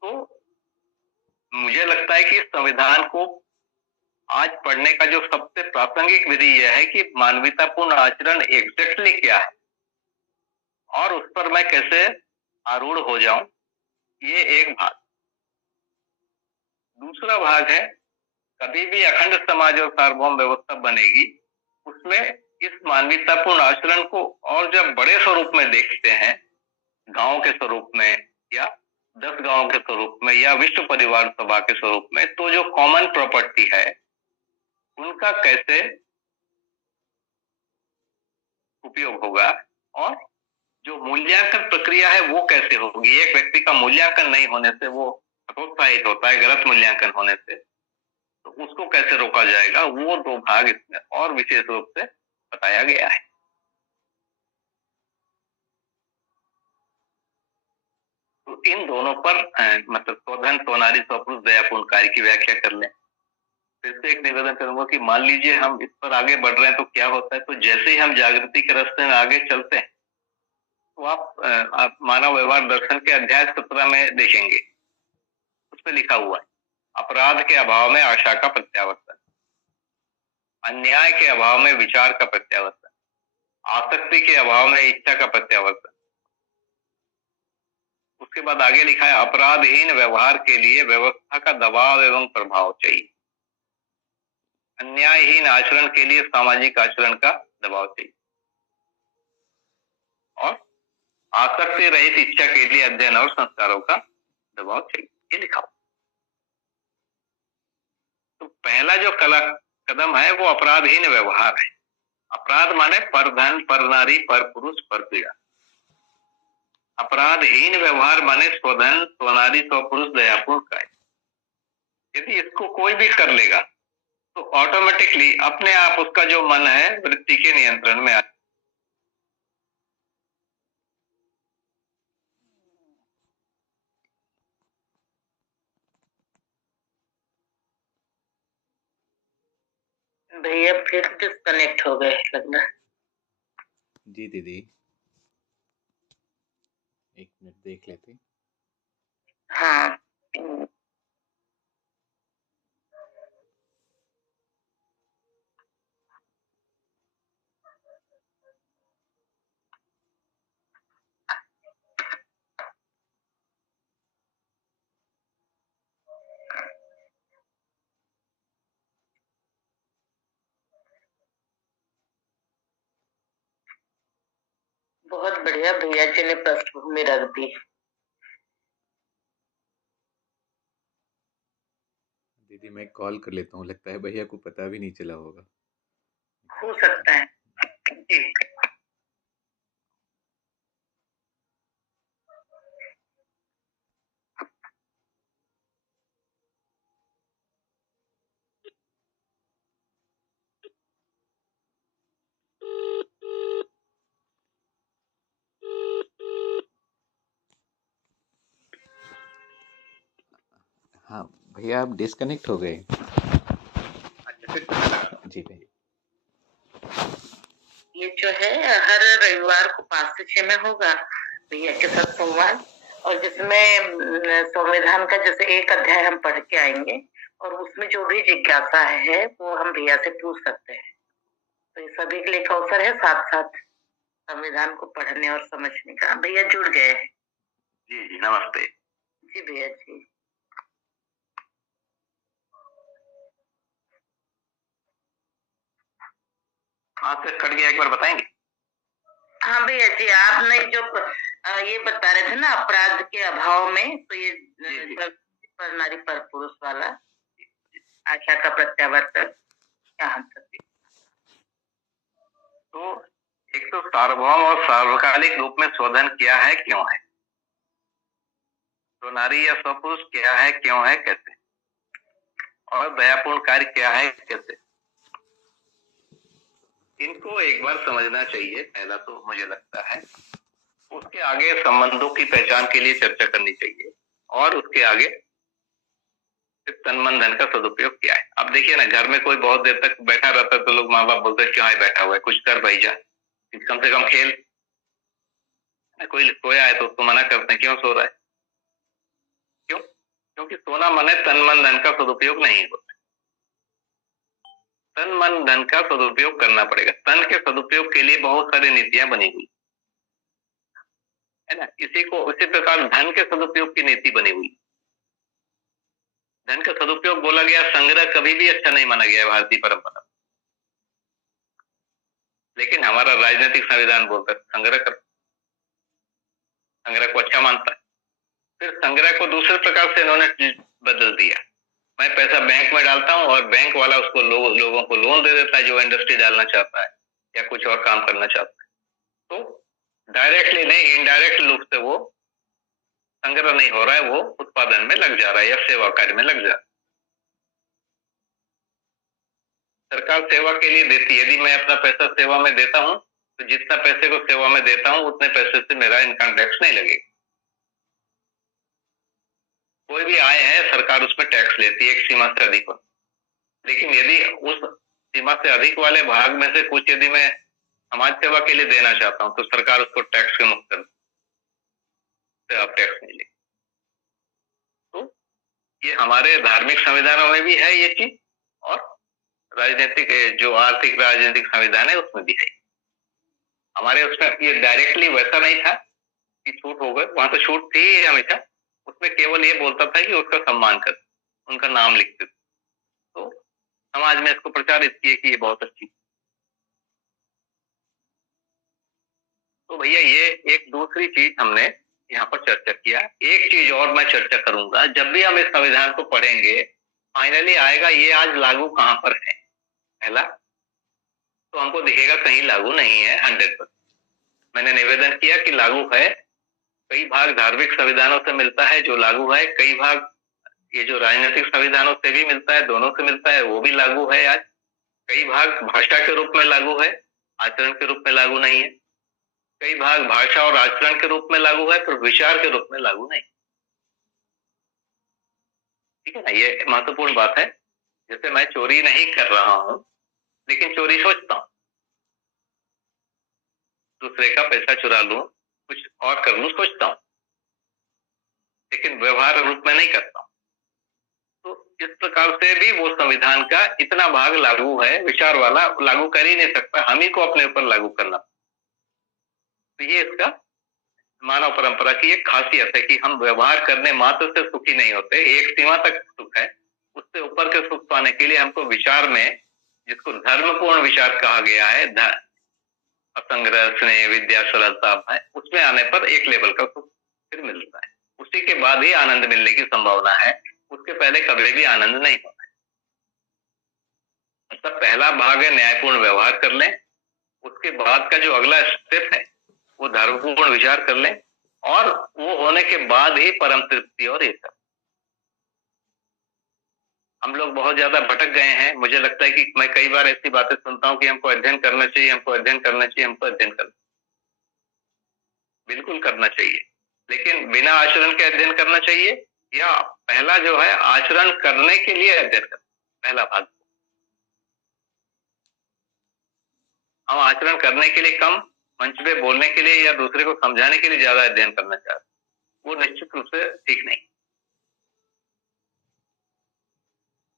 तो मुझे लगता है कि संविधान को आज पढ़ने का जो सबसे प्रासंगिक विधि यह है कि मानवतापूर्ण आचरण एग्जैक्टली क्या है और उस पर मैं कैसे आरूढ़ हो जाऊं, ये एक भाग। दूसरा भाग है कभी भी अखंड समाज और सार्वभौम व्यवस्था बनेगी उसमें इस मानवतापूर्ण आचरण को और जब बड़े स्वरूप में देखते हैं, गांव के स्वरूप में या 10 गांव के स्वरूप में या विश्व परिवार सभा के स्वरूप में, तो जो कॉमन प्रॉपर्टी है उनका कैसे उपयोग होगा और जो मूल्यांकन प्रक्रिया है वो कैसे होगी। एक व्यक्ति का मूल्यांकन नहीं होने से वो हतोत्साहित होता है, गलत मूल्यांकन होने से, तो उसको कैसे रोका जाएगा, वो 2 भाग इसमें और विशेष रूप से बताया गया है। तो इन दोनों पर मतलब स्वधन, स्वनारी, स्वपुरुष, दयापूर्ण कार्य की व्याख्या कर लें। फिर से एक निवेदन करूंगा कि मान लीजिए हम इस पर आगे बढ़ रहे हैं तो क्या होता है, तो जैसे ही हम जागृति के रास्ते में आगे चलते हैं तो आप मानव व्यवहार दर्शन के अध्याय 17 में देखेंगे, उसमें लिखा हुआ है अपराध के अभाव में आशा का प्रत्यावर्तन, अन्याय के अभाव में विचार का प्रत्यावर्तन, आसक्ति के अभाव में इच्छा का प्रत्यावर्तन। उसके बाद आगे लिखा है अपराधहीन व्यवहार के लिए व्यवस्था का दबाव एवं प्रभाव चाहिए, अन्यायहीन आचरण के लिए सामाजिक आचरण का दबाव चाहिए, और आसक्ति रहित इच्छा के लिए अध्ययन और संस्कारों का दबाव चाहिए, ये लिखा हुआ। तो पहला जो कदम है वो अपराधहीन व्यवहार है। अपराध माने पर धन, पर नारी, पर पुरुष, पर पीड़ा। अपराधहीन व्यवहार माने स्वधन, स्वनारी, स्वपुरुष, दयापूर्ण कार्य। यदि इसको कोई भी कर लेगा तो ऑटोमेटिकली अपने आप उसका जो मन है वृत्ति के नियंत्रण में आ। भैया फिर डिस्कनेक्ट हो गए लगना। जी दीदी, एक मिनट देख लेते। हाँ, बहुत बढ़िया भैया जी ने पृष्ठभूमि रख दी। दीदी मैं कॉल कर लेता हूँ, लगता है भैया को पता भी नहीं चला होगा। हो सकता है जी। हाँ भैया, आप डिस्कनेक्ट हो गए। जी भैया। ये जो है हर रविवार को 5 से 6 में होगा भैया के साथ संवाद, और जिसमें संविधान का जैसे एक अध्याय हम पढ़ के आएंगे और उसमें जो भी जिज्ञासा है वो हम भैया से पूछ सकते हैं। तो ये सभी के लिए एक अवसर है साथ साथ संविधान को पढ़ने और समझने का। भैया जुड़ गए हैं। जी जी नमस्ते। जी भैया जी। कहाँ से कट गया एक बार बताएंगे? हाँ भैया जी, आपने जो ये बता रहे थे ना अपराध के अभाव में, तो ये पर नारी पर पुरुष वाला आशा का प्रत्यावर्तन यहाँ तक। तो एक तो सार्वभौम और सार्वकालिक रूप में शोधन क्या है, क्यों है, तो नारी या स्वपुरुष क्या है, क्यों है, कैसे, और दयापूर्ण कार्य क्या है, कैसे, इनको एक बार समझना चाहिए पहला, तो मुझे लगता है। उसके आगे संबंधों की पहचान के लिए चर्चा करनी चाहिए, और उसके आगे तन मन धन का सदुपयोग क्या है। अब देखिए ना, घर में कोई बहुत देर तक बैठा रहता है तो लोग माँ बाप बोलते हैं क्यों है बैठा हुआ है, कुछ कर भाई जा, कम से कम खेल। कोई सोया है तो उसको मना करते हैं क्यों सो रहा है, क्यों? क्योंकि सोना मन है, तन मन धन का सदुपयोग नहीं होता। तन मन धन का सदुपयोग करना पड़ेगा। तन के सदुपयोग के लिए बहुत सारी नीतियां बनी हुई है ना। इसी प्रकार धन के सदुपयोग की नीति बनी हुई। धन का सदुपयोग बोला गया, संग्रह कभी भी अच्छा नहीं माना गया है भारतीय परंपरा, लेकिन हमारा राजनीतिक संविधान बोलता है संग्रह कर, संग्रह को अच्छा मानता है। फिर संग्रह को दूसरे प्रकार से इन्होंने बदल दिया। मैं पैसा बैंक में डालता हूं और बैंक वाला उसको लोगों को लोन दे देता है जो इंडस्ट्री डालना चाहता है या कुछ और काम करना चाहता है। तो डायरेक्टली नहीं, इनडायरेक्ट रूप से वो संग्रह नहीं हो रहा है, वो उत्पादन में लग जा रहा है या सेवा कार्य में लग जा रहा है। सरकार सेवा के लिए देती है। यदि मैं अपना पैसा सेवा में देता हूं तो जितना पैसे को सेवा में देता हूं उतने पैसे से मेरा इनकम टैक्स नहीं लगेगा। कोई भी आय है सरकार उसमें टैक्स लेती है एक सीमा से अधिक हो, लेकिन यदि उस सीमा से अधिक वाले भाग में से कुछ यदि मैं समाज सेवा के लिए देना चाहता हूं तो सरकार उसको टैक्स के मुक्त कर, आप टैक्स नहीं लेंगे। तो ये हमारे धार्मिक संविधानों में भी है ये चीज, और राजनीतिक जो आर्थिक राजनीतिक संविधान है उसमें भी है। हमारे उसमें ये डायरेक्टली वैसा नहीं था कि छूट हो गए, वहां तो छूट थी हमेशा। उसमें केवल ये बोलता था कि उसका सम्मान कर, उनका नाम लिखते थे। तो समाज में इसको प्रचारित किए कि ये बहुत अच्छी। तो भैया ये एक दूसरी चीज हमने यहाँ पर चर्चा किया। एक चीज और मैं चर्चा करूंगा, जब भी हम इस संविधान को पढ़ेंगे फाइनली आएगा ये आज लागू कहां पर है। पहला तो हमको दिखेगा कहीं लागू नहीं है 100%। मैंने निवेदन किया कि लागू है, कई भाग धार्मिक संविधानों से मिलता है जो लागू है, कई भाग ये जो राजनीतिक संविधानों से भी मिलता है, दोनों से मिलता है, वो भी लागू है आज। कई भाग भाषा के रूप में लागू है, आचरण के रूप में लागू नहीं है। कई भाग भाषा और आचरण के रूप में लागू है, पर विचार के रूप में लागू नहीं। ठीक है ना, ये महत्वपूर्ण बात है। जैसे मैं चोरी नहीं कर रहा हूं लेकिन चोरी सोचता हूं, दूसरे का पैसा चुरा लूं, कुछ और कर लूं सोचता हूं, लेकिन व्यवहार रूप में नहीं करता हूं। तो इस प्रकार से भी वो संविधान का इतना भाग लागू है, विचार वाला लागू कर ही नहीं सकता, हम ही को अपने ऊपर लागू करना। तो ये इसका मानव परंपरा की एक खासियत है कि हम व्यवहार करने मात्र से सुखी नहीं होते, एक सीमा तक सुख है, उससे ऊपर के सुख पाने के लिए हमको विचार में, जिसको धर्मपूर्ण विचार कहा गया है, असंग्रह, स्नेह, विद्या, सरलता है, उसमें आने पर एक लेवल का सुख फिर मिलता है। उसी के बाद ही आनंद मिलने की संभावना है, उसके पहले कभी भी आनंद नहीं होता है। मतलब पहला भाग है न्यायपूर्ण व्यवहार कर लें, उसके बाद का जो अगला स्टेप है वो धर्मपूर्ण विचार कर लें, और वो होने के बाद ही परम तृप्ति और ये सब। हम लोग बहुत ज्यादा भटक गए हैं। मुझे लगता है कि मैं कई बार ऐसी बातें सुनता हूं कि हमको अध्ययन करना चाहिए, हमको अध्ययन करना चाहिए, हमको अध्ययन करना, बिल्कुल करना चाहिए, लेकिन बिना आचरण के अध्ययन करना चाहिए, या पहला जो है आचरण करने के लिए अध्ययन करना, पहला भाग। हम आचरण करने के लिए कम, मंच पे बोलने के लिए या दूसरे को समझाने के लिए ज्यादा अध्ययन करना चाहते, वो निश्चित रूप से ठीक नहीं।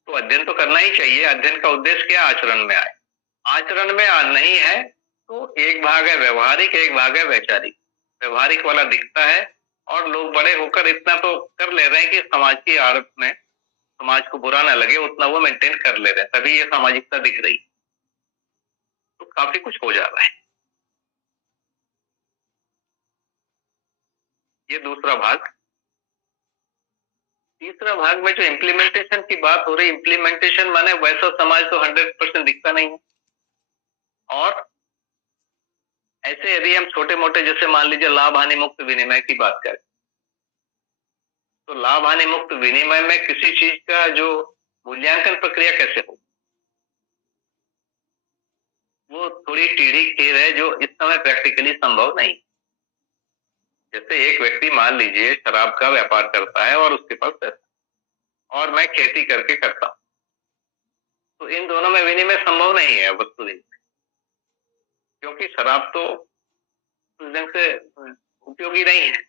तो अध्ययन तो करना ही चाहिए। अध्ययन का उद्देश्य क्या? आचरण में आए। आचरण में नहीं है तो एक भाग है व्यवहारिक, एक भाग है वैचारिक। व्यवहारिक वाला दिखता है और लोग बड़े होकर इतना तो कर ले रहे हैं कि समाज की आड़ में समाज को बुरा ना लगे उतना वो मेंटेन कर ले रहे हैं, तभी ये सामाजिकता दिख रही। तो काफी कुछ हो जा रहा है। ये दूसरा भाग। तीसरा भाग में जो इम्प्लीमेंटेशन की बात हो रही, इम्प्लीमेंटेशन माने वैसा समाज तो 100% दिखता नहीं है, और ऐसे यदि हम छोटे मोटे जैसे मान लीजिए लाभ हानि मुक्त विनिमय की बात करें, तो लाभ हानि मुक्त विनिमय में किसी चीज का जो मूल्यांकन प्रक्रिया कैसे हो, वो थोड़ी टेढ़ी खीर है जो इस समय प्रैक्टिकली संभव नहीं। जैसे एक व्यक्ति मान लीजिए शराब का व्यापार करता है और उसके पास पैसा, और मैं खेती करके करता हूं, तो इन दोनों में विनिमय संभव नहीं है वस्तु विनिमय, क्योंकि शराब तो उस ढंग से उपयोगी नहीं है।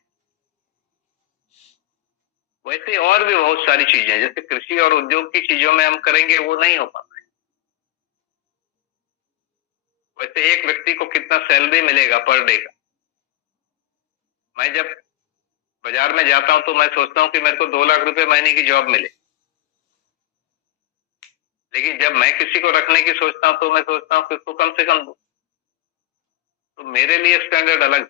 वैसे और भी बहुत सारी चीजें जैसे कृषि और उद्योग की चीजों में हम करेंगे वो नहीं हो पाता है। वैसे एक व्यक्ति को कितना सैलरी मिलेगा पर डे का, मैं जब बाजार में जाता हूं तो मैं सोचता हूं कि मेरे को 2 लाख रुपए महीने की जॉब मिले, लेकिन जब मैं किसी को रखने की सोचता हूं तो मैं सोचता हूं कि उसको कम से कम दो, तो मेरे लिए स्टैंडर्ड अलग।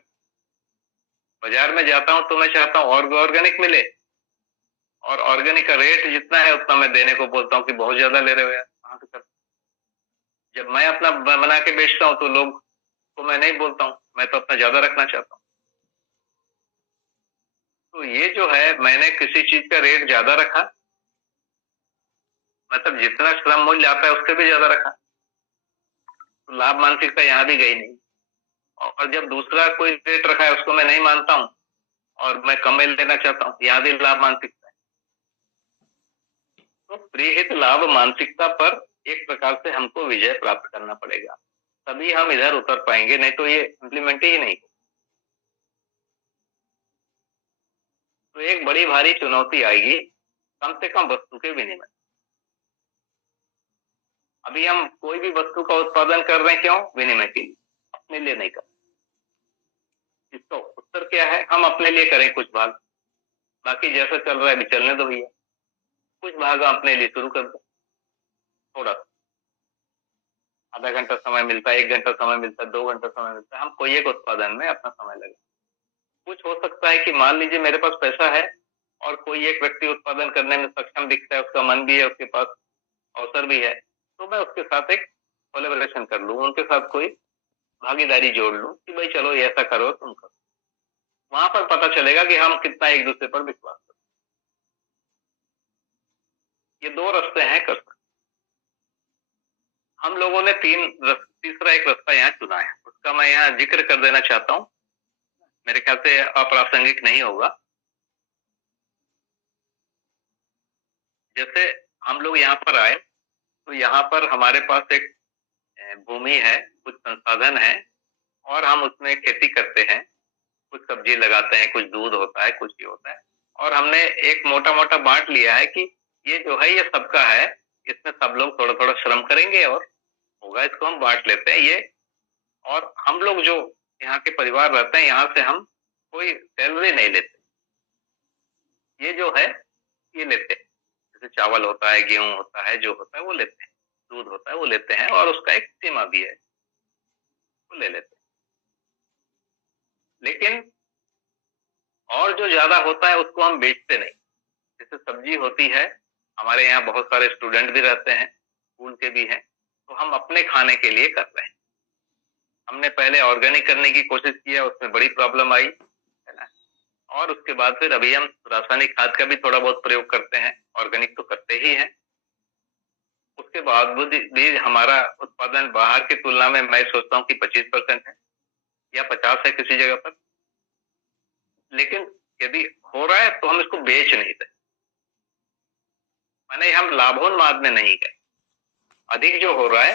बाजार में जाता हूं तो मैं चाहता हूं ऑर्गेनिक मिले, और ऑर्गेनिक का रेट जितना है उतना मैं देने को बोलता हूं कि बहुत ज्यादा ले रहे हो यार, कहां से कर। जब मैं अपना बना के बेचता हूं तो लोग को मैं नहीं बोलता हूं, मैं तो अपना ज्यादा रखना चाहता हूं। तो ये जो है मैंने किसी चीज का रेट ज्यादा रखा, मतलब जितना श्रम मूल्य आता है उससे भी ज्यादा रखा, तो लाभ मानसिकता यहाँ भी गई नहीं। और जब दूसरा कोई रेट रखा है उसको मैं नहीं मानता हूँ और मैं कम लेना चाहता हूँ, यहाँ भी लाभ मानसिकता है। तो प्रीहित लाभ मानसिकता पर एक प्रकार से हमको विजय प्राप्त करना पड़ेगा, तभी हम इधर उतर पाएंगे, नहीं तो ये इम्प्लीमेंट ही नहीं। तो एक बड़ी भारी चुनौती आएगी कम से कम वस्तु के विनिमय। अभी हम कोई भी वस्तु का उत्पादन कर रहे हैं, क्यों? विनिमय के लिए, अपने लिए नहीं कर। इसका उत्तर क्या है? हम अपने लिए करें कुछ भाग, बाकी जैसा चल रहा है अभी चलने दो भैया। कुछ भाग अपने लिए शुरू कर दो, थोड़ा आधा घंटा समय मिलता है, 1 घंटा समय मिलता है, 2 घंटा समय मिलता है, हम कोई एक उत्पादन में अपना समय लगे। कुछ हो सकता है कि मान लीजिए मेरे पास पैसा है और कोई एक व्यक्ति उत्पादन करने में सक्षम दिखता है, उसका मन भी है, उसके पास अवसर भी है, तो मैं उसके साथ एक कोलैबोरेशन कर लूं, उनके साथ कोई भागीदारी जोड़ लूं कि भाई चलो ये ऐसा करो तुम करो। वहां पर पता चलेगा कि हम कितना एक दूसरे पर विश्वास करते। ये 2 रास्ते हैं कर सकते। हम लोगों ने तीसरा एक रास्ता यहाँ चुना है, उसका मैं यहाँ जिक्र कर देना चाहता हूँ, मेरे ख्याल से अप्रासंगिक नहीं होगा। जैसे हम लोग यहाँ पर आए तो यहाँ पर हमारे पास एक भूमि है, कुछ संसाधन है, और हम उसमें खेती करते हैं, कुछ सब्जी लगाते हैं, कुछ दूध होता है, कुछ ये होता है, और हमने एक मोटा मोटा बांट लिया है कि ये जो है ये सबका है, इसमें सब लोग थोड़ा थोड़ा श्रम करेंगे और होगा, इसको हम बांट लेते हैं ये। और हम लोग जो यहाँ के परिवार रहते हैं, यहाँ से हम कोई सैलरी नहीं लेते, ये जो है ये लेते हैं। जैसे चावल होता है, गेहूं होता है, जो होता है वो लेते हैं, दूध होता है वो लेते हैं, और उसका एक सीमा भी है, वो ले लेते हैं। लेकिन और जो ज्यादा होता है उसको हम बेचते नहीं। जैसे सब्जी होती है, हमारे यहाँ बहुत सारे स्टूडेंट भी रहते हैं, स्कूल के भी हैं, तो हम अपने खाने के लिए कर रहे हैं। हमने पहले ऑर्गेनिक करने की कोशिश किया, उसमें बड़ी प्रॉब्लम आई है ना, और उसके बाद फिर अभी हम रासायनिक खाद का भी थोड़ा बहुत प्रयोग करते हैं, ऑर्गेनिक तो करते ही हैं। उसके बाद भी हमारा उत्पादन बाहर की तुलना में मैं सोचता हूँ कि 25% है या 50 है किसी जगह पर। लेकिन यदि हो रहा है तो हम इसको बेच नहीं सकते, माने हम लाभोन्माद में नहीं गए। अधिक जो हो रहा है,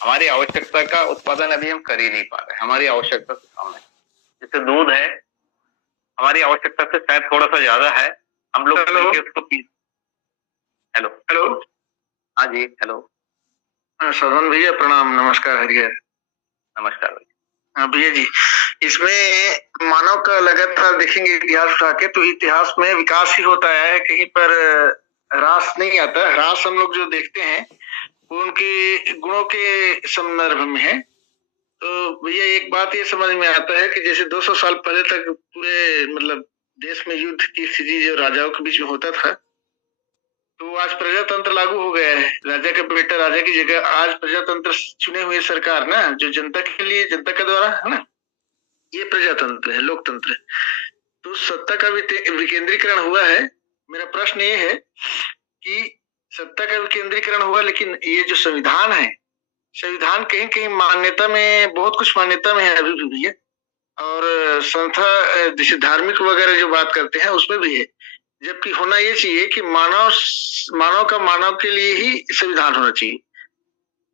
हमारी आवश्यकता का उत्पादन अभी हम कर ही नहीं पा रहे, हमारी आवश्यकता से कम है। जैसे दूध है, हमारी आवश्यकता से शायद थोड़ा सा ज्यादा है, हम लोग उसको पी। हेलो हेलो, हाँ जी हेलो। सदन भैया प्रणाम, नमस्कार हरिहर। नमस्कार भैया। हाँ भैया जी, इसमें मानव का लगातार देखेंगे इतिहास उठा के, तो इतिहास में विकास ही होता है, कहीं पर ह्रास नहीं आता। ह्रास हम लोग जो देखते हैं वो उनके गुणों के संदर्भ में है। तो भैया एक बात ये समझ में आता है कि जैसे 200 साल पहले तक पूरे मतलब देश में युद्ध की स्थिति जो राजाओं के बीच में होता था, तो आज प्रजातंत्र लागू हो गया है। राजा का बेटा राजा की जगह, आज प्रजातंत्र चुने हुए सरकार ना, जो जनता के लिए, जनता के द्वारा है ना, प्रजातंत्र है, लोकतंत्र है। तो सत्ता का विकेंद्रीकरण हुआ है। मेरा प्रश्न ये है कि सत्ता का विकेंद्रीकरण हुआ, लेकिन ये जो संविधान है, संविधान कहीं कहीं मान्यता में, बहुत कुछ मान्यता में है अभी भी है, और संस्था जैसे धार्मिक वगैरह जो बात करते हैं उसमें भी है। जबकि होना ये चाहिए कि मानव का मानव के लिए ही संविधान होना चाहिए।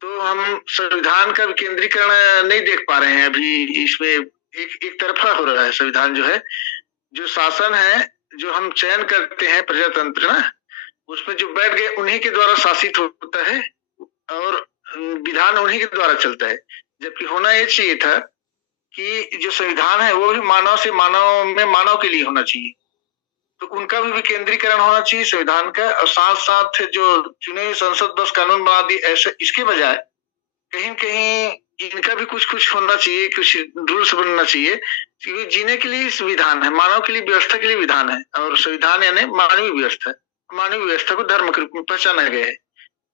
तो हम संविधान का विकेंद्रीकरण नहीं देख पा रहे हैं अभी। इसमें एक तरफा हो रहा है संविधान जो है। जो शासन है, जो हम चयन करते हैं प्रजातंत्र ना, उसमें जो बैठ गए उन्हीं के द्वारा शासित होता है और विधान उन्हीं के द्वारा चलता है। जबकि होना ये चाहिए था कि जो संविधान है वो भी मानव से मानव में मानव के लिए होना चाहिए। तो उनका भी विकेंद्रीकरण होना चाहिए संविधान का, और साथ साथ जो चुने हुए संसद 10 कानून बना दी, ऐसे इसके बजाय कहीं कहीं इनका भी कुछ होना चाहिए, कुछ रूल्स बनना चाहिए। क्योंकि जीने के लिए संविधान है, मानव के लिए, व्यवस्था के लिए विधान है, और संविधान यानी मानवीय व्यवस्था। मानवीय व्यवस्था को धर्म के रूप में पहचाना गया है।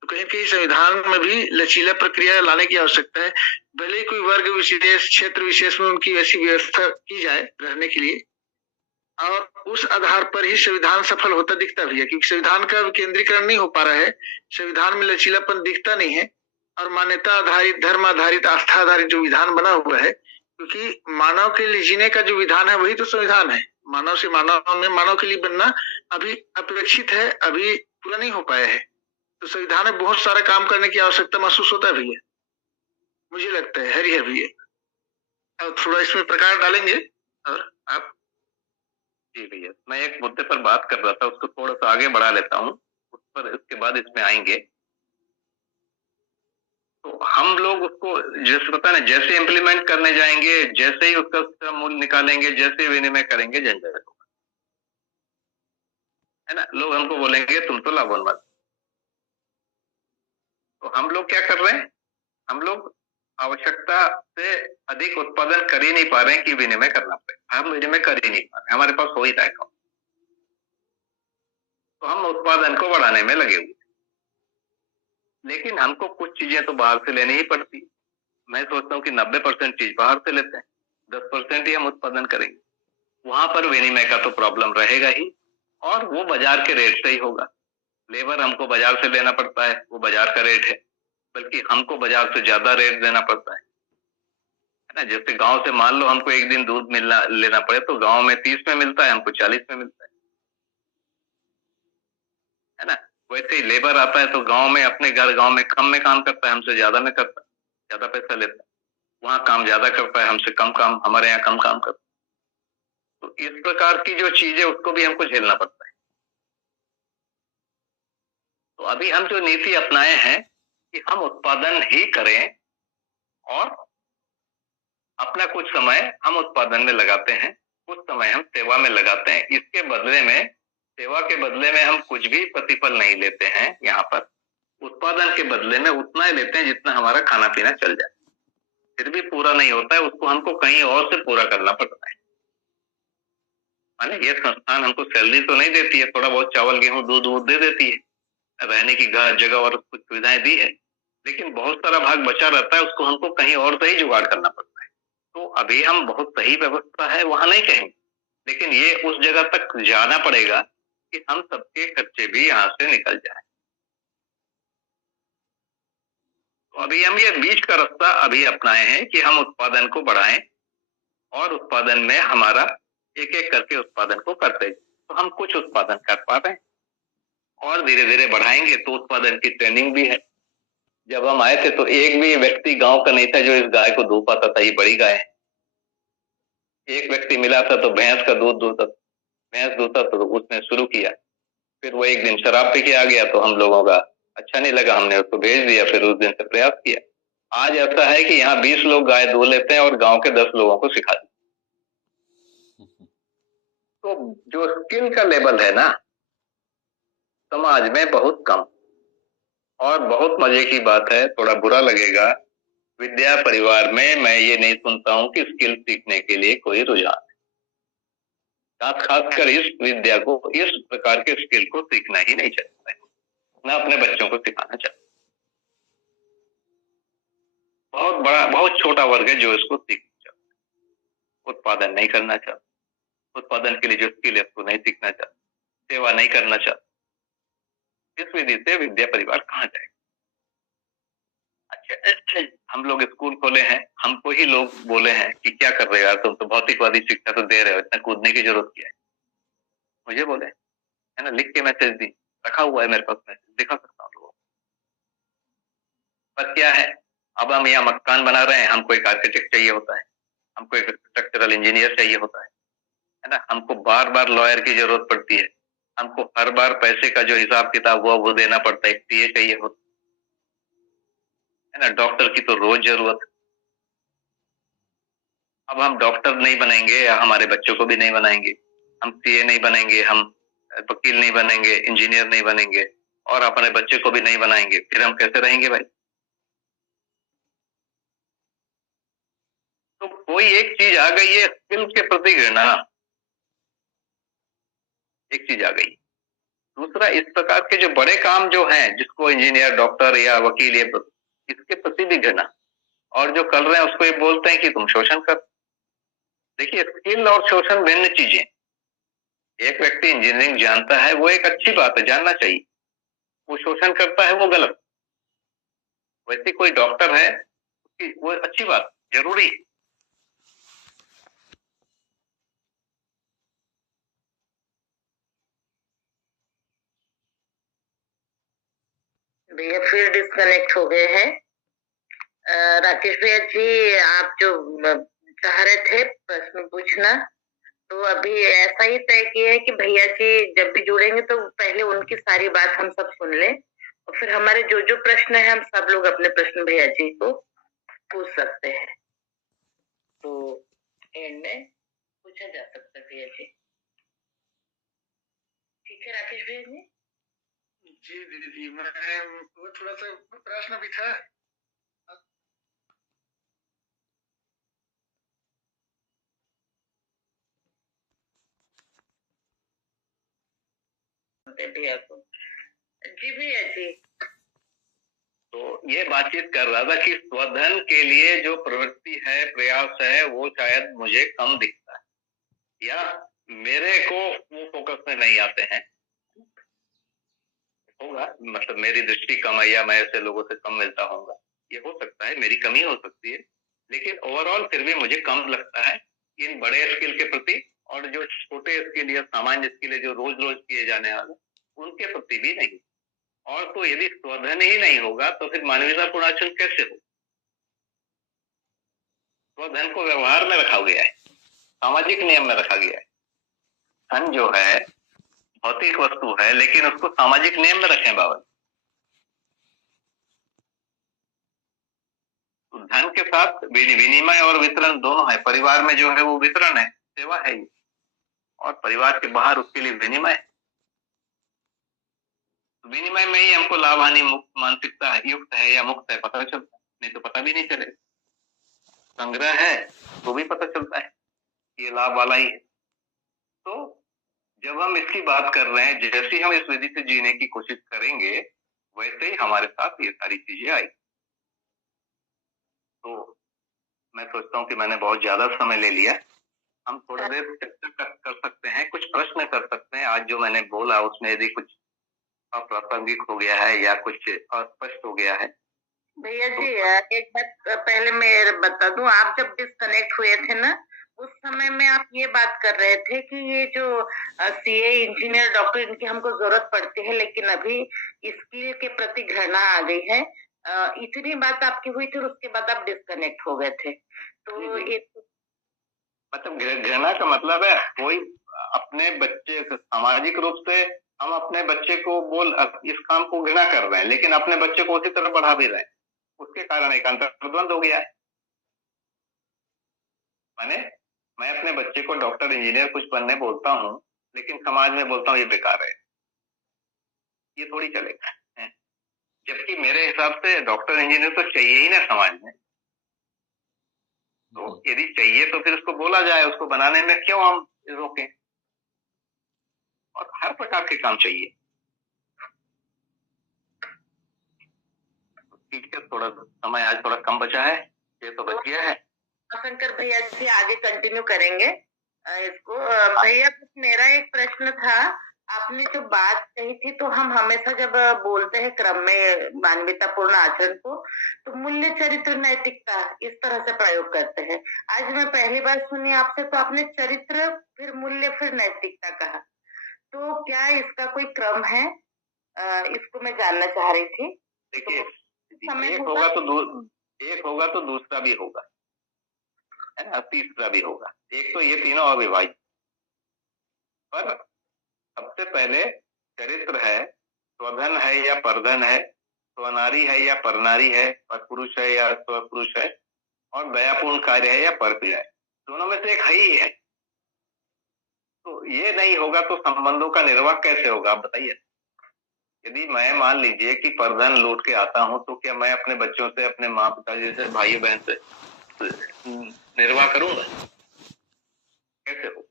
तो कहीं कहीं संविधान में भी लचीला प्रक्रिया लाने की आवश्यकता है। भले ही कोई वर्ग विशेष, क्षेत्र विशेष में उनकी ऐसी व्यवस्था की जाए रहने के लिए, और उस आधार पर ही संविधान सफल होता दिखता भी है। क्योंकि संविधान का विकेंद्रीकरण नहीं हो पा रहा है, संविधान में लचीलापन दिखता नहीं है, और मान्यता आधारित, धर्म आधारित, आस्था आधारित जो विधान बना हुआ है। क्योंकि मानव के लिए जीने का जो विधान है वही तो संविधान है। मानव से मानव में मानव के लिए बनना अभी अपेक्षित है, अभी पूरा नहीं हो पाया है। तो संविधान में बहुत सारा काम करने की आवश्यकता महसूस होता भी है, मुझे लगता है। हरिहर भी है, और थोड़ा इसमें प्रकाश डालेंगे। और आप? जी भैया, मैं एक मुद्दे पर बात कर रहा था, उसको थोड़ा सा आगे बढ़ा लेता हूँ, उस पर इसके बाद इसमें आएंगे। तो हम लोग उसको जैसे पता है ना, जैसे इम्प्लीमेंट करने जाएंगे, जैसे ही उसका मूल्य निकालेंगे, जैसे विनिमय करेंगे, झंझट होगा, है ना। लोग हमको बोलेंगे तुम तो लाभोन्मत्त। तो हम लोग क्या कर रहे हैं, हम लोग आवश्यकता से अधिक उत्पादन कर ही नहीं पा रहे हैं कि विनिमय करना पड़े। हम विनिमय कर ही नहीं पा रहे, हमारे पास हो ही रहा है कम। तो हम उत्पादन को बढ़ाने में लगे हुए, लेकिन हमको कुछ चीजें तो बाहर से लेनी ही पड़ती। मैं सोचता हूँ कि 90% चीज बाहर से लेते हैं, 10% ही हम उत्पादन करेंगे। वहां पर विनिमय का तो प्रॉब्लम रहेगा ही, और वो बाजार के रेट से ही होगा। लेबर हमको बाजार से लेना पड़ता है, वो बाजार का रेट है, बल्कि हमको बाजार से ज्यादा रेट देना पड़ता है ना। जैसे गांव से मान लो हमको एक दिन दूध लेना पड़े, तो गांव में 30 में मिलता है, हमको 40 में मिलता है ना। वैसे ही लेबर आता है तो गांव में, अपने गांव में कम में काम करता है, हमसे ज्यादा में करता है, ज्यादा पैसा लेता है। वहां काम ज्यादा करता है, हमसे कम काम, हमारे यहाँ कम काम करता है। तो इस प्रकार की जो चीज है उसको भी हमको झेलना पड़ता है। तो अभी हम जो नीति अपनाए हैं कि हम उत्पादन ही करें, और अपना कुछ समय हम उत्पादन में लगाते हैं, कुछ समय हम सेवा में लगाते हैं। इसके बदले में, सेवा के बदले में हम कुछ भी प्रतिफल नहीं लेते हैं। यहाँ पर उत्पादन के बदले में उतना ही लेते हैं जितना हमारा खाना पीना चल जाए। फिर भी पूरा नहीं होता है, उसको हमको कहीं और से पूरा करना पड़ता है। माने ये संस्थान हमको सैलरी तो नहीं देती है, थोड़ा बहुत चावल गेहूं दूध वूध दे देती है, रहने की जगह और कुछ सुविधाएं दी है, लेकिन बहुत सारा भाग बचा रहता है, उसको हमको कहीं और से ही जुगाड़ करना पड़ता है। तो अभी हम बहुत सही व्यवस्था है वहां नहीं कहेंगे, लेकिन ये उस जगह तक जाना पड़ेगा कि हम सबके खर्चे भी यहाँ से निकल जाए। तो अभी हम ये बीच का रास्ता अभी अपनाए हैं कि हम उत्पादन को बढ़ाएं, और उत्पादन में हमारा एक एक करके उत्पादन को करते, तो हम कुछ उत्पादन कर पा रहे हैं, और धीरे धीरे बढ़ाएंगे। तो उत्पादन की ट्रेनिंग भी है। जब हम आए थे तो एक भी व्यक्ति गांव का नहीं था जो इस गाय को दूध पाता था। ये बड़ी गाय है। एक व्यक्ति मिला था तो भैंस का दूध दूधता, भैंस दूधता, तो उसने शुरू किया। फिर वो एक दिन शराब पी के आ गया, तो हम लोगों का अच्छा नहीं लगा, हमने उसको भेज दिया। फिर उस दिन से प्रयास किया। आज ऐसा है कि यहाँ 20 लोग गाय दूध लेते हैं और गांव के 10 लोगों को सिखा देते। तो जो स्किल का लेवल है ना समाज में बहुत कम। और बहुत मजे की बात है, थोड़ा बुरा लगेगा, विद्या परिवार में मैं ये नहीं सुनता हूँ कि स्किल सीखने के लिए कोई रुझान है। खासकर इस विद्या को, इस प्रकार के स्किल को सीखना ही नहीं चाहता है, ना अपने बच्चों को सिखाना चाहता। बहुत बड़ा, बहुत छोटा वर्ग है जो इसको सीखना चाहता है। उत्पादन नहीं करना चाहता, उत्पादन के लिए जो स्किल है उसको नहीं सीखना चाहता, सेवा नहीं करना चाहता, इस विधि से विद्या परिवार कहाँ जाएगा? अच्छा, हम लोग स्कूल खोले हैं, हमको ही लोग बोले हैं कि क्या कर रहे हो यार, तुम तो भौतिकवादी शिक्षा तो दे रहे हो, इतना कूदने की जरूरत क्या है? मुझे बोले, है ना, लिख के मैसेज दी, रखा हुआ है मेरे पास, मैसेज दिखा सकता हूँ लोगों को। पर क्या है, अब हम यहाँ मकान बना रहे हैं, हमको एक आर्किटेक्ट चाहिए होता है, हमको एक स्ट्रक्चरल इंजीनियर चाहिए होता है ना, हमको बार बार लॉयर की जरूरत पड़ती है, हमको हर बार पैसे का जो हिसाब किताब हुआ वो देना पड़ता है, एक सीए चाहिए होता है ना, डॉक्टर की तो रोज जरूरत। अब हम डॉक्टर नहीं बनेंगे या हमारे बच्चों को भी नहीं बनाएंगे, हम सीए नहीं बनेंगे, हम वकील नहीं बनेंगे, इंजीनियर नहीं बनेंगे और अपने बच्चे को भी नहीं बनाएंगे, फिर हम कैसे रहेंगे भाई? तो कोई एक चीज आ गई है, स्किल के प्रति घृणा, एक चीज आ गई। दूसरा, इस प्रकार के जो बड़े काम जो हैं, जिसको इंजीनियर, डॉक्टर या वकील, ये इसके प्रति भी घृणा, और जो कर रहे हैं उसको ये बोलते हैं कि तुम शोषण कर। देखिए, स्किल और शोषण भिन्न चीजें। एक व्यक्ति इंजीनियरिंग जानता है, वो एक अच्छी बात है, जानना चाहिए। वो शोषण करता है, वो गलत। वैसे कोई डॉक्टर है, वो अच्छी बात, जरूरी है। भैया फिर डिस्कनेक्ट हो गए हैं। राकेश भैया जी, आप जो चाह रहे थे प्रश्न पूछना, तो अभी ऐसा ही तय किया है कि भैया जी जब भी जुड़ेंगे तो पहले उनकी सारी बात हम सब सुन लें, और फिर हमारे जो जो प्रश्न है हम सब लोग अपने प्रश्न भैया जी को पूछ सकते हैं। तो एंड में पूछा जा सकता है भैया जी। ठीक है राकेश भैया जी? जी दीदी, मैं वो थोड़ा सा प्रश्न भी था। भैया को जी भैया जी। तो ये बातचीत कर रहा था कि स्वधन के लिए जो प्रवृत्ति है, प्रयास है, वो शायद मुझे कम दिखता है, या मेरे को वो फोकस में नहीं आते हैं। होगा, मतलब मेरी दृष्टि कम है, या मैं ऐसे लोगों से कम मिलता होऊंगा, ये हो सकता है, मेरी कमी हो सकती है, लेकिन ओवरऑल फिर भी मुझे कम लगता है इन बड़े स्किल के प्रति, और जो छोटे स्किल या सामान्य स्किल है जो रोज रोज किए जाने वाले, उनके प्रति भी नहीं। और तो यदि स्वधन ही नहीं होगा तो फिर मानवीयता पूर्णाचरण कैसे हो? स्वधन को व्यवहार में रखा गया है, सामाजिक नियम में रखा गया है। धन जो है भौतिक वस्तु है, लेकिन उसको सामाजिक नियम में रखें बाबा। तो धन के साथ विनिमय और वितरण दोनों है। परिवार में जो है वो वितरण है, सेवा है, और परिवार के बाहर उसके लिए विनिमय। विनिमय में ही हमको लाभ हानि मुक्त मानसिकता युक्त है या मुक्त है पता चलता है, नहीं तो पता भी नहीं चलेगा। संग्रह है तो भी पता चलता है ये लाभ वाला ही है। तो जब हम इसकी बात कर रहे हैं, जैसे ही हम इस विधि से जीने की कोशिश करेंगे, वैसे ही हमारे साथ ये सारी चीजें आई। तो मैं सोचता हूँ कि मैंने बहुत ज्यादा समय ले लिया, हम थोड़ा देर चर्चा कर सकते हैं, कुछ प्रश्न कर सकते हैं। आज जो मैंने बोला उसमें यदि कुछ अप्रासंगिक हो गया है या कुछ अस्पष्ट हो गया है। भैया जी एक बात पहले मैं बता दूं, आप जब डिस्कनेक्ट हुए थे ना, उस समय में आप ये बात कर रहे थे कि ये जो सीए, इंजीनियर, डॉक्टर, इनकी हमको जरूरत पड़ती है, लेकिन अभी स्किल के प्रति घृणा आ गई है। इतनी बात आपकी हुई थी और उसके बाद आप डिस्कनेक्ट हो गए थे। तो ये मतलब घृणा का मतलब है कोई अपने बच्चे, सामाजिक रूप से हम अपने बच्चे को इस काम को घृणा कर रहे हैं, लेकिन अपने बच्चे को उसी तरह बढ़ा भी रहे हैं, उसके कारण एक अंतर्द्वंद हो गया है। मैं अपने बच्चे को डॉक्टर, इंजीनियर कुछ बनने बोलता हूँ, लेकिन समाज में बोलता हूँ ये बेकार है, ये थोड़ी चलेगा। जबकि मेरे हिसाब से डॉक्टर, इंजीनियर तो चाहिए ही ना समाज में। तो यदि चाहिए तो फिर उसको बोला जाए, उसको बनाने में क्यों हम रोकें? और हर प्रकार के काम चाहिए। ठीक है, थोड़ा समय आज थोड़ा कम बचा है, ये तो बच गया है। शंकर भैया जी आगे कंटिन्यू करेंगे इसको। भैया मेरा एक प्रश्न था, आपने जो बात कही थी, तो हम हमेशा जब बोलते हैं क्रम में मानवीयतापूर्ण आचरण को, तो मूल्य चरित्र नैतिकता इस तरह से प्रयोग करते हैं। आज मैं पहली बार सुनी आपसे, तो आपने चरित्र फिर मूल्य फिर नैतिकता कहा, तो क्या इसका कोई क्रम है? इसको मैं जानना चाह रही थी। देखिए, तो एक होगा तो दूसरा भी होगा, है ना, तीसरा भी होगा। एक तो ये तीनों अविभाज्य, पर सबसे पहले चरित्र है, स्वधन है या परधन है, स्वनारी है या परनारी है, परपुरुष है या स्वपुरुष है, और दयापूर्ण कार्य है या परक्रिया है। दोनों में से एक है ही है। तो ये नहीं होगा तो संबंधों का निर्वाह कैसे होगा, आप बताइए। यदि मैं मान लीजिए कि परधन लौट के आता हूं, तो क्या मैं अपने बच्चों से, अपने माँ पिता जैसे भाई बहन से निर्वाह करूंगा? कैसे हो?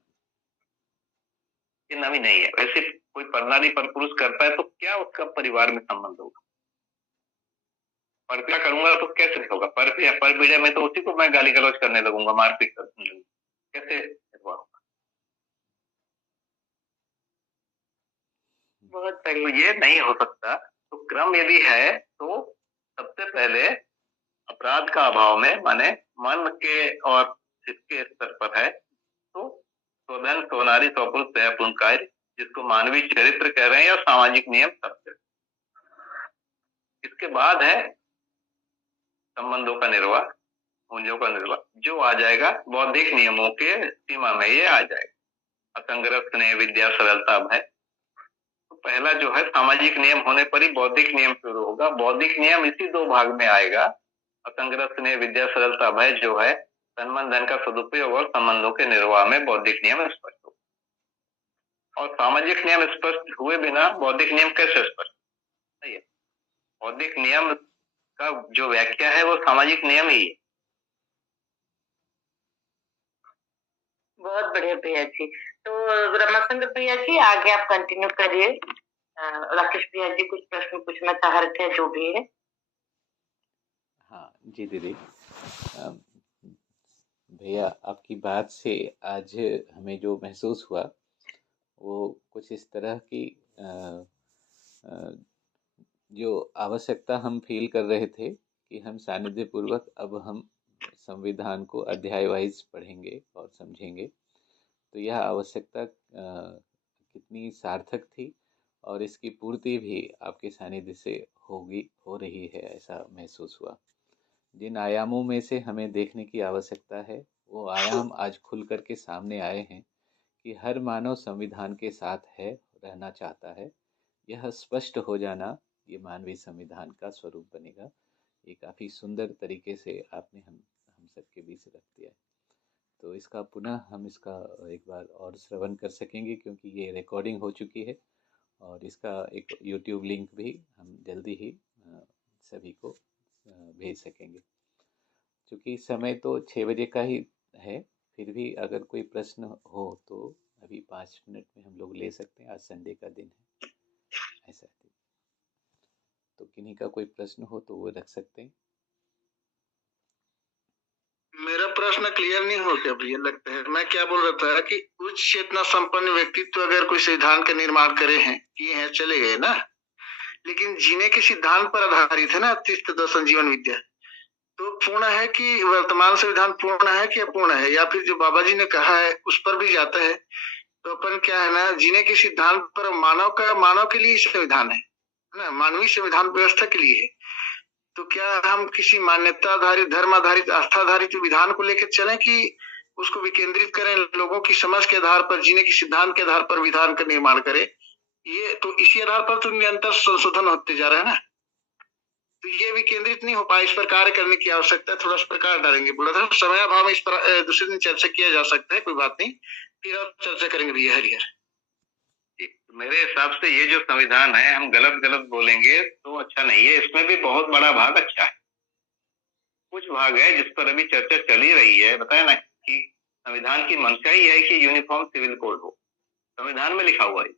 ये नवी नहीं है। वैसे कोई परनारी पर पुरुष करता है तो क्या उसका परिवार में संबंध होगा? परक्रिया करूंगा तो कैसे होगा? परपीड़ा में तो उसी को मैं गाली गलौज करने लगूंगा, मारपीट करने लगूंगा, कैसे निर्वाह होगा? बहुत सही। तो ये नहीं हो सकता। तो क्रम यदि है तो सबसे पहले अपराध का अभाव में, माने मन के और इसके स्तर पर है, तो स्वधन, स्वनारी, स्वपुरुष, दयापूर्ण कार्य, जिसको मानवीय चरित्र कह रहे हैं, या सामाजिक नियम सत्य। इसके बाद है संबंधों का निर्वाह, मूल्यों का निर्वाह, जो आ जाएगा बौद्धिक नियमों के सीमा में, ये आ जाएगा। असंग्रह, स्नेह, विद्या, सरलता, भय। तो पहला जो है सामाजिक नियम होने पर ही बौद्धिक नियम शुरू होगा। बौद्धिक नियम इसी दो भाग में आएगा, असंग्रह, स्नेह, विद्या, सरलता, भय, जो है तन मन धन का सदुपयोग और संबंधों के निर्वाह में बौद्धिक नियम स्पष्ट हो। और सामाजिक नियम स्पष्ट हुए बिना बौद्धिक नियम कैसे स्पष्ट? सही है। बौद्धिक नियम का जो व्याख्या है वो सामाजिक नियम ही है। बहुत बढ़िया भैया जी। तो रमाशंकर भैया जी आगे आप कंटिन्यू करिए। राकेश भैया जी कुछ प्रश्न पूछना चाह रहे थे, जो भी है। हाँ जी दीदी। भैया आपकी बात से आज हमें जो महसूस हुआ वो कुछ इस तरह की जो आवश्यकता हम फील कर रहे थे कि हम सानिध्य पूर्वक अब हम संविधान को अध्याय वाइज पढ़ेंगे और समझेंगे, तो यह आवश्यकता कितनी सार्थक थी और इसकी पूर्ति भी आपके सानिध्य से हो रही है, ऐसा महसूस हुआ। जिन आयामों में से हमें देखने की आवश्यकता है वो आयाम आज खुल कर के सामने आए हैं कि हर मानव संविधान के साथ है, रहना चाहता है। यह स्पष्ट हो जाना ये मानवीय संविधान का स्वरूप बनेगा। ये काफ़ी सुंदर तरीके से आपने हम सबके बीच रख दिया है। तो इसका पुनः हम इसका एक बार और श्रवण कर सकेंगे, क्योंकि ये रिकॉर्डिंग हो चुकी है और इसका एक यूट्यूब लिंक भी हम जल्दी ही सभी को भेज सकेंगे। क्योंकि समय तो 6 बजे का ही है, फिर भी अगर कोई प्रश्न हो तो अभी 5 मिनट में हम लोग ले सकते हैं। आज संडे का दिन है, ऐसा है। तो किन्हीं का कोई प्रश्न हो तो वो रख सकते हैं। मेरा प्रश्न क्लियर नहीं हो गया भैया, लगता है। मैं क्या बोल रहा था कि उच्च चेतना संपन्न व्यक्तित्व अगर कोई सिद्धांत का निर्माण करे हैं, किए हैं, चले गए ना, लेकिन जीने के सिद्धांत पर आधारित है ना अतिष्ठ दर्शन जीवन विद्या, तो पूर्ण है कि वर्तमान संविधान पूर्ण है कि अपूर्ण है, या फिर जो बाबा जी ने कहा है उस पर भी जाता है? तो अपन क्या है ना, जीने के सिद्धांत पर मानव के लिए संविधान है ना, मानवीय संविधान व्यवस्था के लिए है। तो क्या हम किसी मान्यता आधारित, धर्म आधारित, आस्था आधारित विधान को लेकर चले कि उसको विकेंद्रित करें, लोगों की समझ के आधार पर, जीने के सिद्धांत के आधार पर विधान का निर्माण करें? ये तो इसी आधार पर तो निरंतर संशोधन होते जा रहा है ना। तो ये विकेंद्रित नहीं हो पाया, इस पर कार्य करने की आवश्यकता है। थोड़ा इस पर कार्य डालेंगे, बोला था समय अभाव में इस पर दूसरे दिन चर्चा किया जा सकता है, कोई बात नहीं, फिर और चर्चा करेंगे भैया। हरिहर। मेरे हिसाब से ये जो संविधान है, हम गलत बोलेंगे तो अच्छा नहीं है। इसमें भी बहुत बड़ा भाग अच्छा है, कुछ भाग है जिस पर अभी चर्चा चली रही है। बताया ना कि संविधान की मंशा ही है कि यूनिफॉर्म सिविल कोड हो, संविधान में लिखा हुआ है।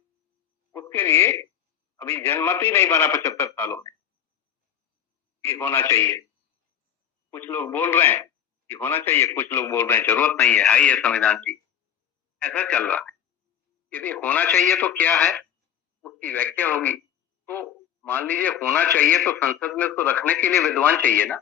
उसके लिए अभी जनमत ही नहीं बना 75 सालों में कि होना चाहिए। कुछ लोग बोल रहे हैं कि होना चाहिए, कुछ लोग बोल रहे हैं जरूरत नहीं है ये संविधान की। ऐसा चल रहा है। यदि होना चाहिए तो क्या है, उसकी व्याख्या होगी। तो मान लीजिए होना चाहिए तो संसद में उसको रखने के लिए विद्वान चाहिए ना।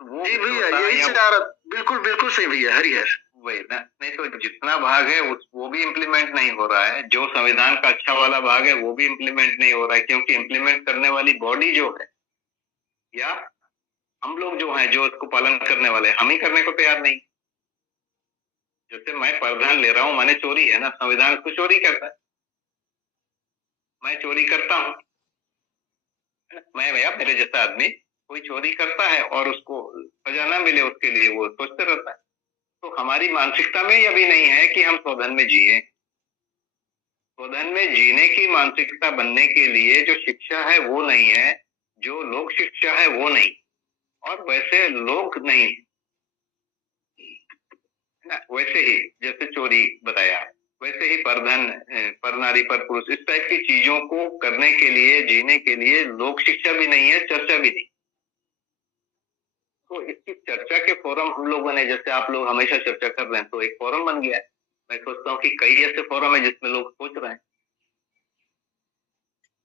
वो जी भैया, यही चाह रहा, बिल्कुल बिल्कुल सही भैया, हरिहर। वही ना, नहीं तो जितना भाग है वो भी इम्प्लीमेंट नहीं हो रहा है। जो संविधान का अच्छा वाला भाग है वो भी इम्प्लीमेंट नहीं हो रहा है, क्योंकि इम्प्लीमेंट करने वाली बॉडी जो है, या हम लोग जो हैं, जो इसको पालन करने वाले, हम ही करने को तैयार नहीं। जैसे मैं प्रावधान ले रहा हूँ, मैंने चोरी है ना, संविधान उसको चोरी करता है। मैं चोरी करता हूँ, मैं भैया, मेरे जैसा आदमी कोई चोरी करता है और उसको सजा ना मिले उसके लिए वो सोचते रहता है। तो हमारी मानसिकता में अभी नहीं है कि हम स्वधन में जिए। स्वधन में जीने की मानसिकता बनने के लिए जो शिक्षा है वो नहीं है, जो लोक शिक्षा है वो नहीं, और वैसे लोग नहीं ना। वैसे ही जैसे चोरी बताया, वैसे ही परधन, पर नारी पर पुरुष, इस टाइप की चीजों को करने के लिए, जीने के लिए लोक शिक्षा भी नहीं है, चर्चा भी नहीं। तो इसकी चर्चा के फोरम हम लोगों ने, जैसे आप लोग हमेशा चर्चा कर रहे हैं, तो एक फोरम बन गया है। मैं सोचता हूँ कि कई ऐसे फोरम है जिसमें लोग सोच रहे हैं,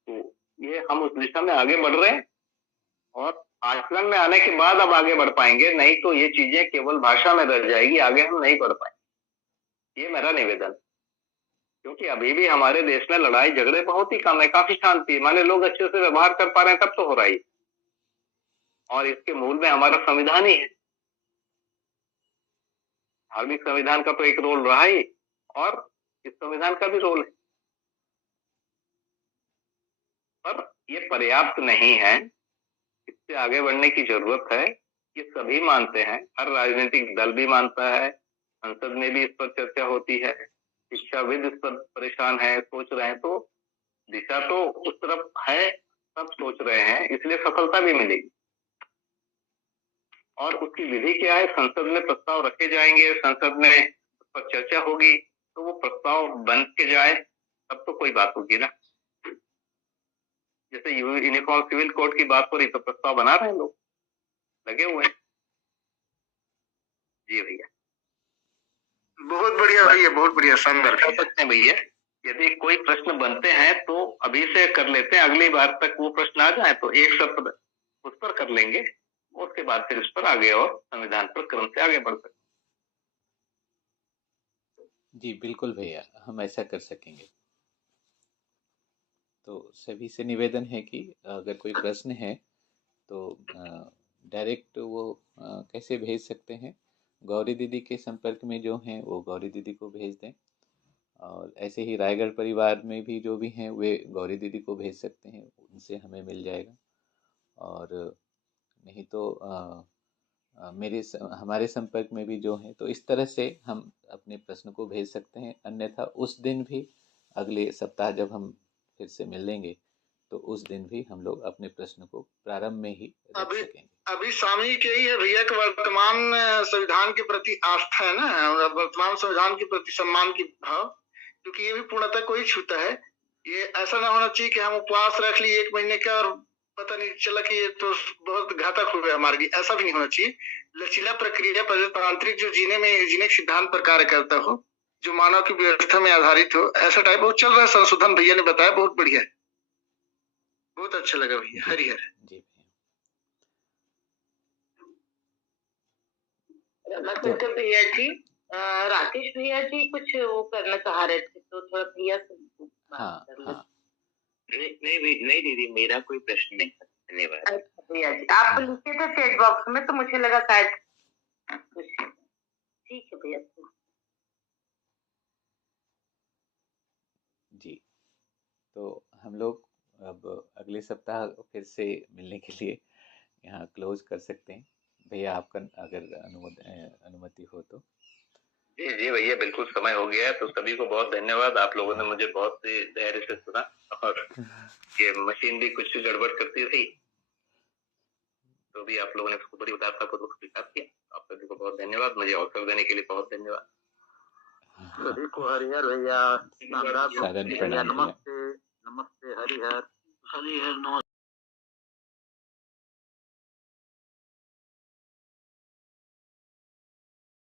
तो ये हम उस दिशा में आगे बढ़ रहे हैं, और आचरण में आने के बाद अब आगे बढ़ पाएंगे। नहीं तो ये चीजें केवल भाषा में रह जाएगी, आगे हम नहीं बढ़ पाएंगे। ये मेरा निवेदन, क्योंकि अभी भी हमारे देश में लड़ाई झगड़े बहुत ही कम है, काफी शांति है। माने लोग अच्छे से व्यवहार कर पा रहे हैं तब तो हो रहा है, और इसके मूल में हमारा संविधान ही है। धार्मिक संविधान का तो एक रोल रहा ही, और इस संविधान का भी रोल है, पर ये पर्याप्त नहीं है। इससे आगे बढ़ने की जरूरत है। ये सभी मानते हैं, हर राजनीतिक दल भी मानता है, संसद में भी इस पर चर्चा होती है, शिक्षाविद इस पर परेशान है, सोच रहे हैं। तो दिशा तो उस तरफ है, सब सोच रहे हैं, इसलिए सफलता भी मिलेगी। और उसकी विधि क्या है, संसद में प्रस्ताव रखे जाएंगे, संसद में उस पर चर्चा होगी, तो वो प्रस्ताव बन के जाए तब तो कोई बात होगी ना। जैसे यूनिफॉर्म सिविल कोड की बात हो रही, तो प्रस्ताव बना रहे हैं लोग, लगे हुए हैं। जी भैया, बहुत बढ़िया भैया, बहुत बढ़िया, शानदार कर सकते हैं भैया। यदि कोई प्रश्न बनते हैं तो अभी से कर लेते हैं, अगली बार तक वो प्रश्न आ जाए तो एक सत्र उस पर कर लेंगे, उसके बाद फिर इस पर आगे और संविधान पर क्रम से आगे बढ़ सकते। जी बिल्कुल भैया, हम ऐसा कर सकेंगे। तो सभी से निवेदन है कि अगर कोई प्रश्न है तो डायरेक्ट वो कैसे भेज सकते हैं। गौरी दीदी के संपर्क में जो हैं वो गौरी दीदी को भेज दें, और ऐसे ही रायगढ़ परिवार में भी जो भी हैं वे गौरी दीदी को भेज सकते हैं, उनसे हमें मिल जाएगा। और नहीं तो हमारे संपर्क में भी जो हैं, तो इस तरह से हम अपने प्रश्न को भेज सकते हैं। अन्यथा उस दिन भी, अगले सप्ताह जब हम फिर से मिलेंगे, तो उस दिन भी हम लोग अपने प्रश्न को प्रारंभ में ही रख सकेंगे। अभी सामयिक यही है भैया कि वर्तमान संविधान के प्रति आस्था है ना, वर्तमान संविधान के प्रति सम्मान की भाव, क्योंकि ये भी पूर्णतः कोई छूता है। ये ऐसा ना होना चाहिए कि हम उपवास रख लिए 1 महीने का और पता नहीं चला कि ये तो बहुत घातक हो गया हमारे लिए। ऐसा भी नहीं होना चाहिए। लचीला प्रक्रिया, प्रजातांत्रिक जो जीने के सिद्धांत पर कार्य करता हो, जो मानव की व्यवस्था में आधारित हो, ऐसा टाइप वो चल रहा है। संशोधन भैया ने बताया, बहुत बढ़िया, बहुत अच्छा लगा भैया, हरिहर। जी तो भैया जी, राकेश भैया जी कुछ वो करना चाह रहे थे, तो थोड़ा भैया से बात कर लो। नहीं दीदी, मेरा कोई प्रश्न नहीं है, धन्यवाद। अच्छा भैया जी, आप लिखे थे चैट बॉक्स में, तो मुझे लगा शायद कुछ। ठीक है भैया जी। तो हम लोग अब अगले सप्ताह फिर से मिलने के लिए यहाँ क्लोज कर सकते हैं। भैया आपका अगर अनुमति हो तो। जी भैया, बिल्कुल समय हो गया है। तो सभी को बहुत धन्यवाद, आप लोगों ने मुझे बहुत ही धैर्य से सुना, और ये मशीन भी कुछ गड़बड़ करती रही, तो भी आप लोगों ने उसको बड़ी उदारतापूर्वक स्वीकार किया। आप सभी को बहुत धन्यवाद, मुझे अवसर देने के लिए बहुत धन्यवाद। सभी को हरिहर भैया, सादर प्रणाम भैया। नमस्ते, हरिहर, नमस्ते।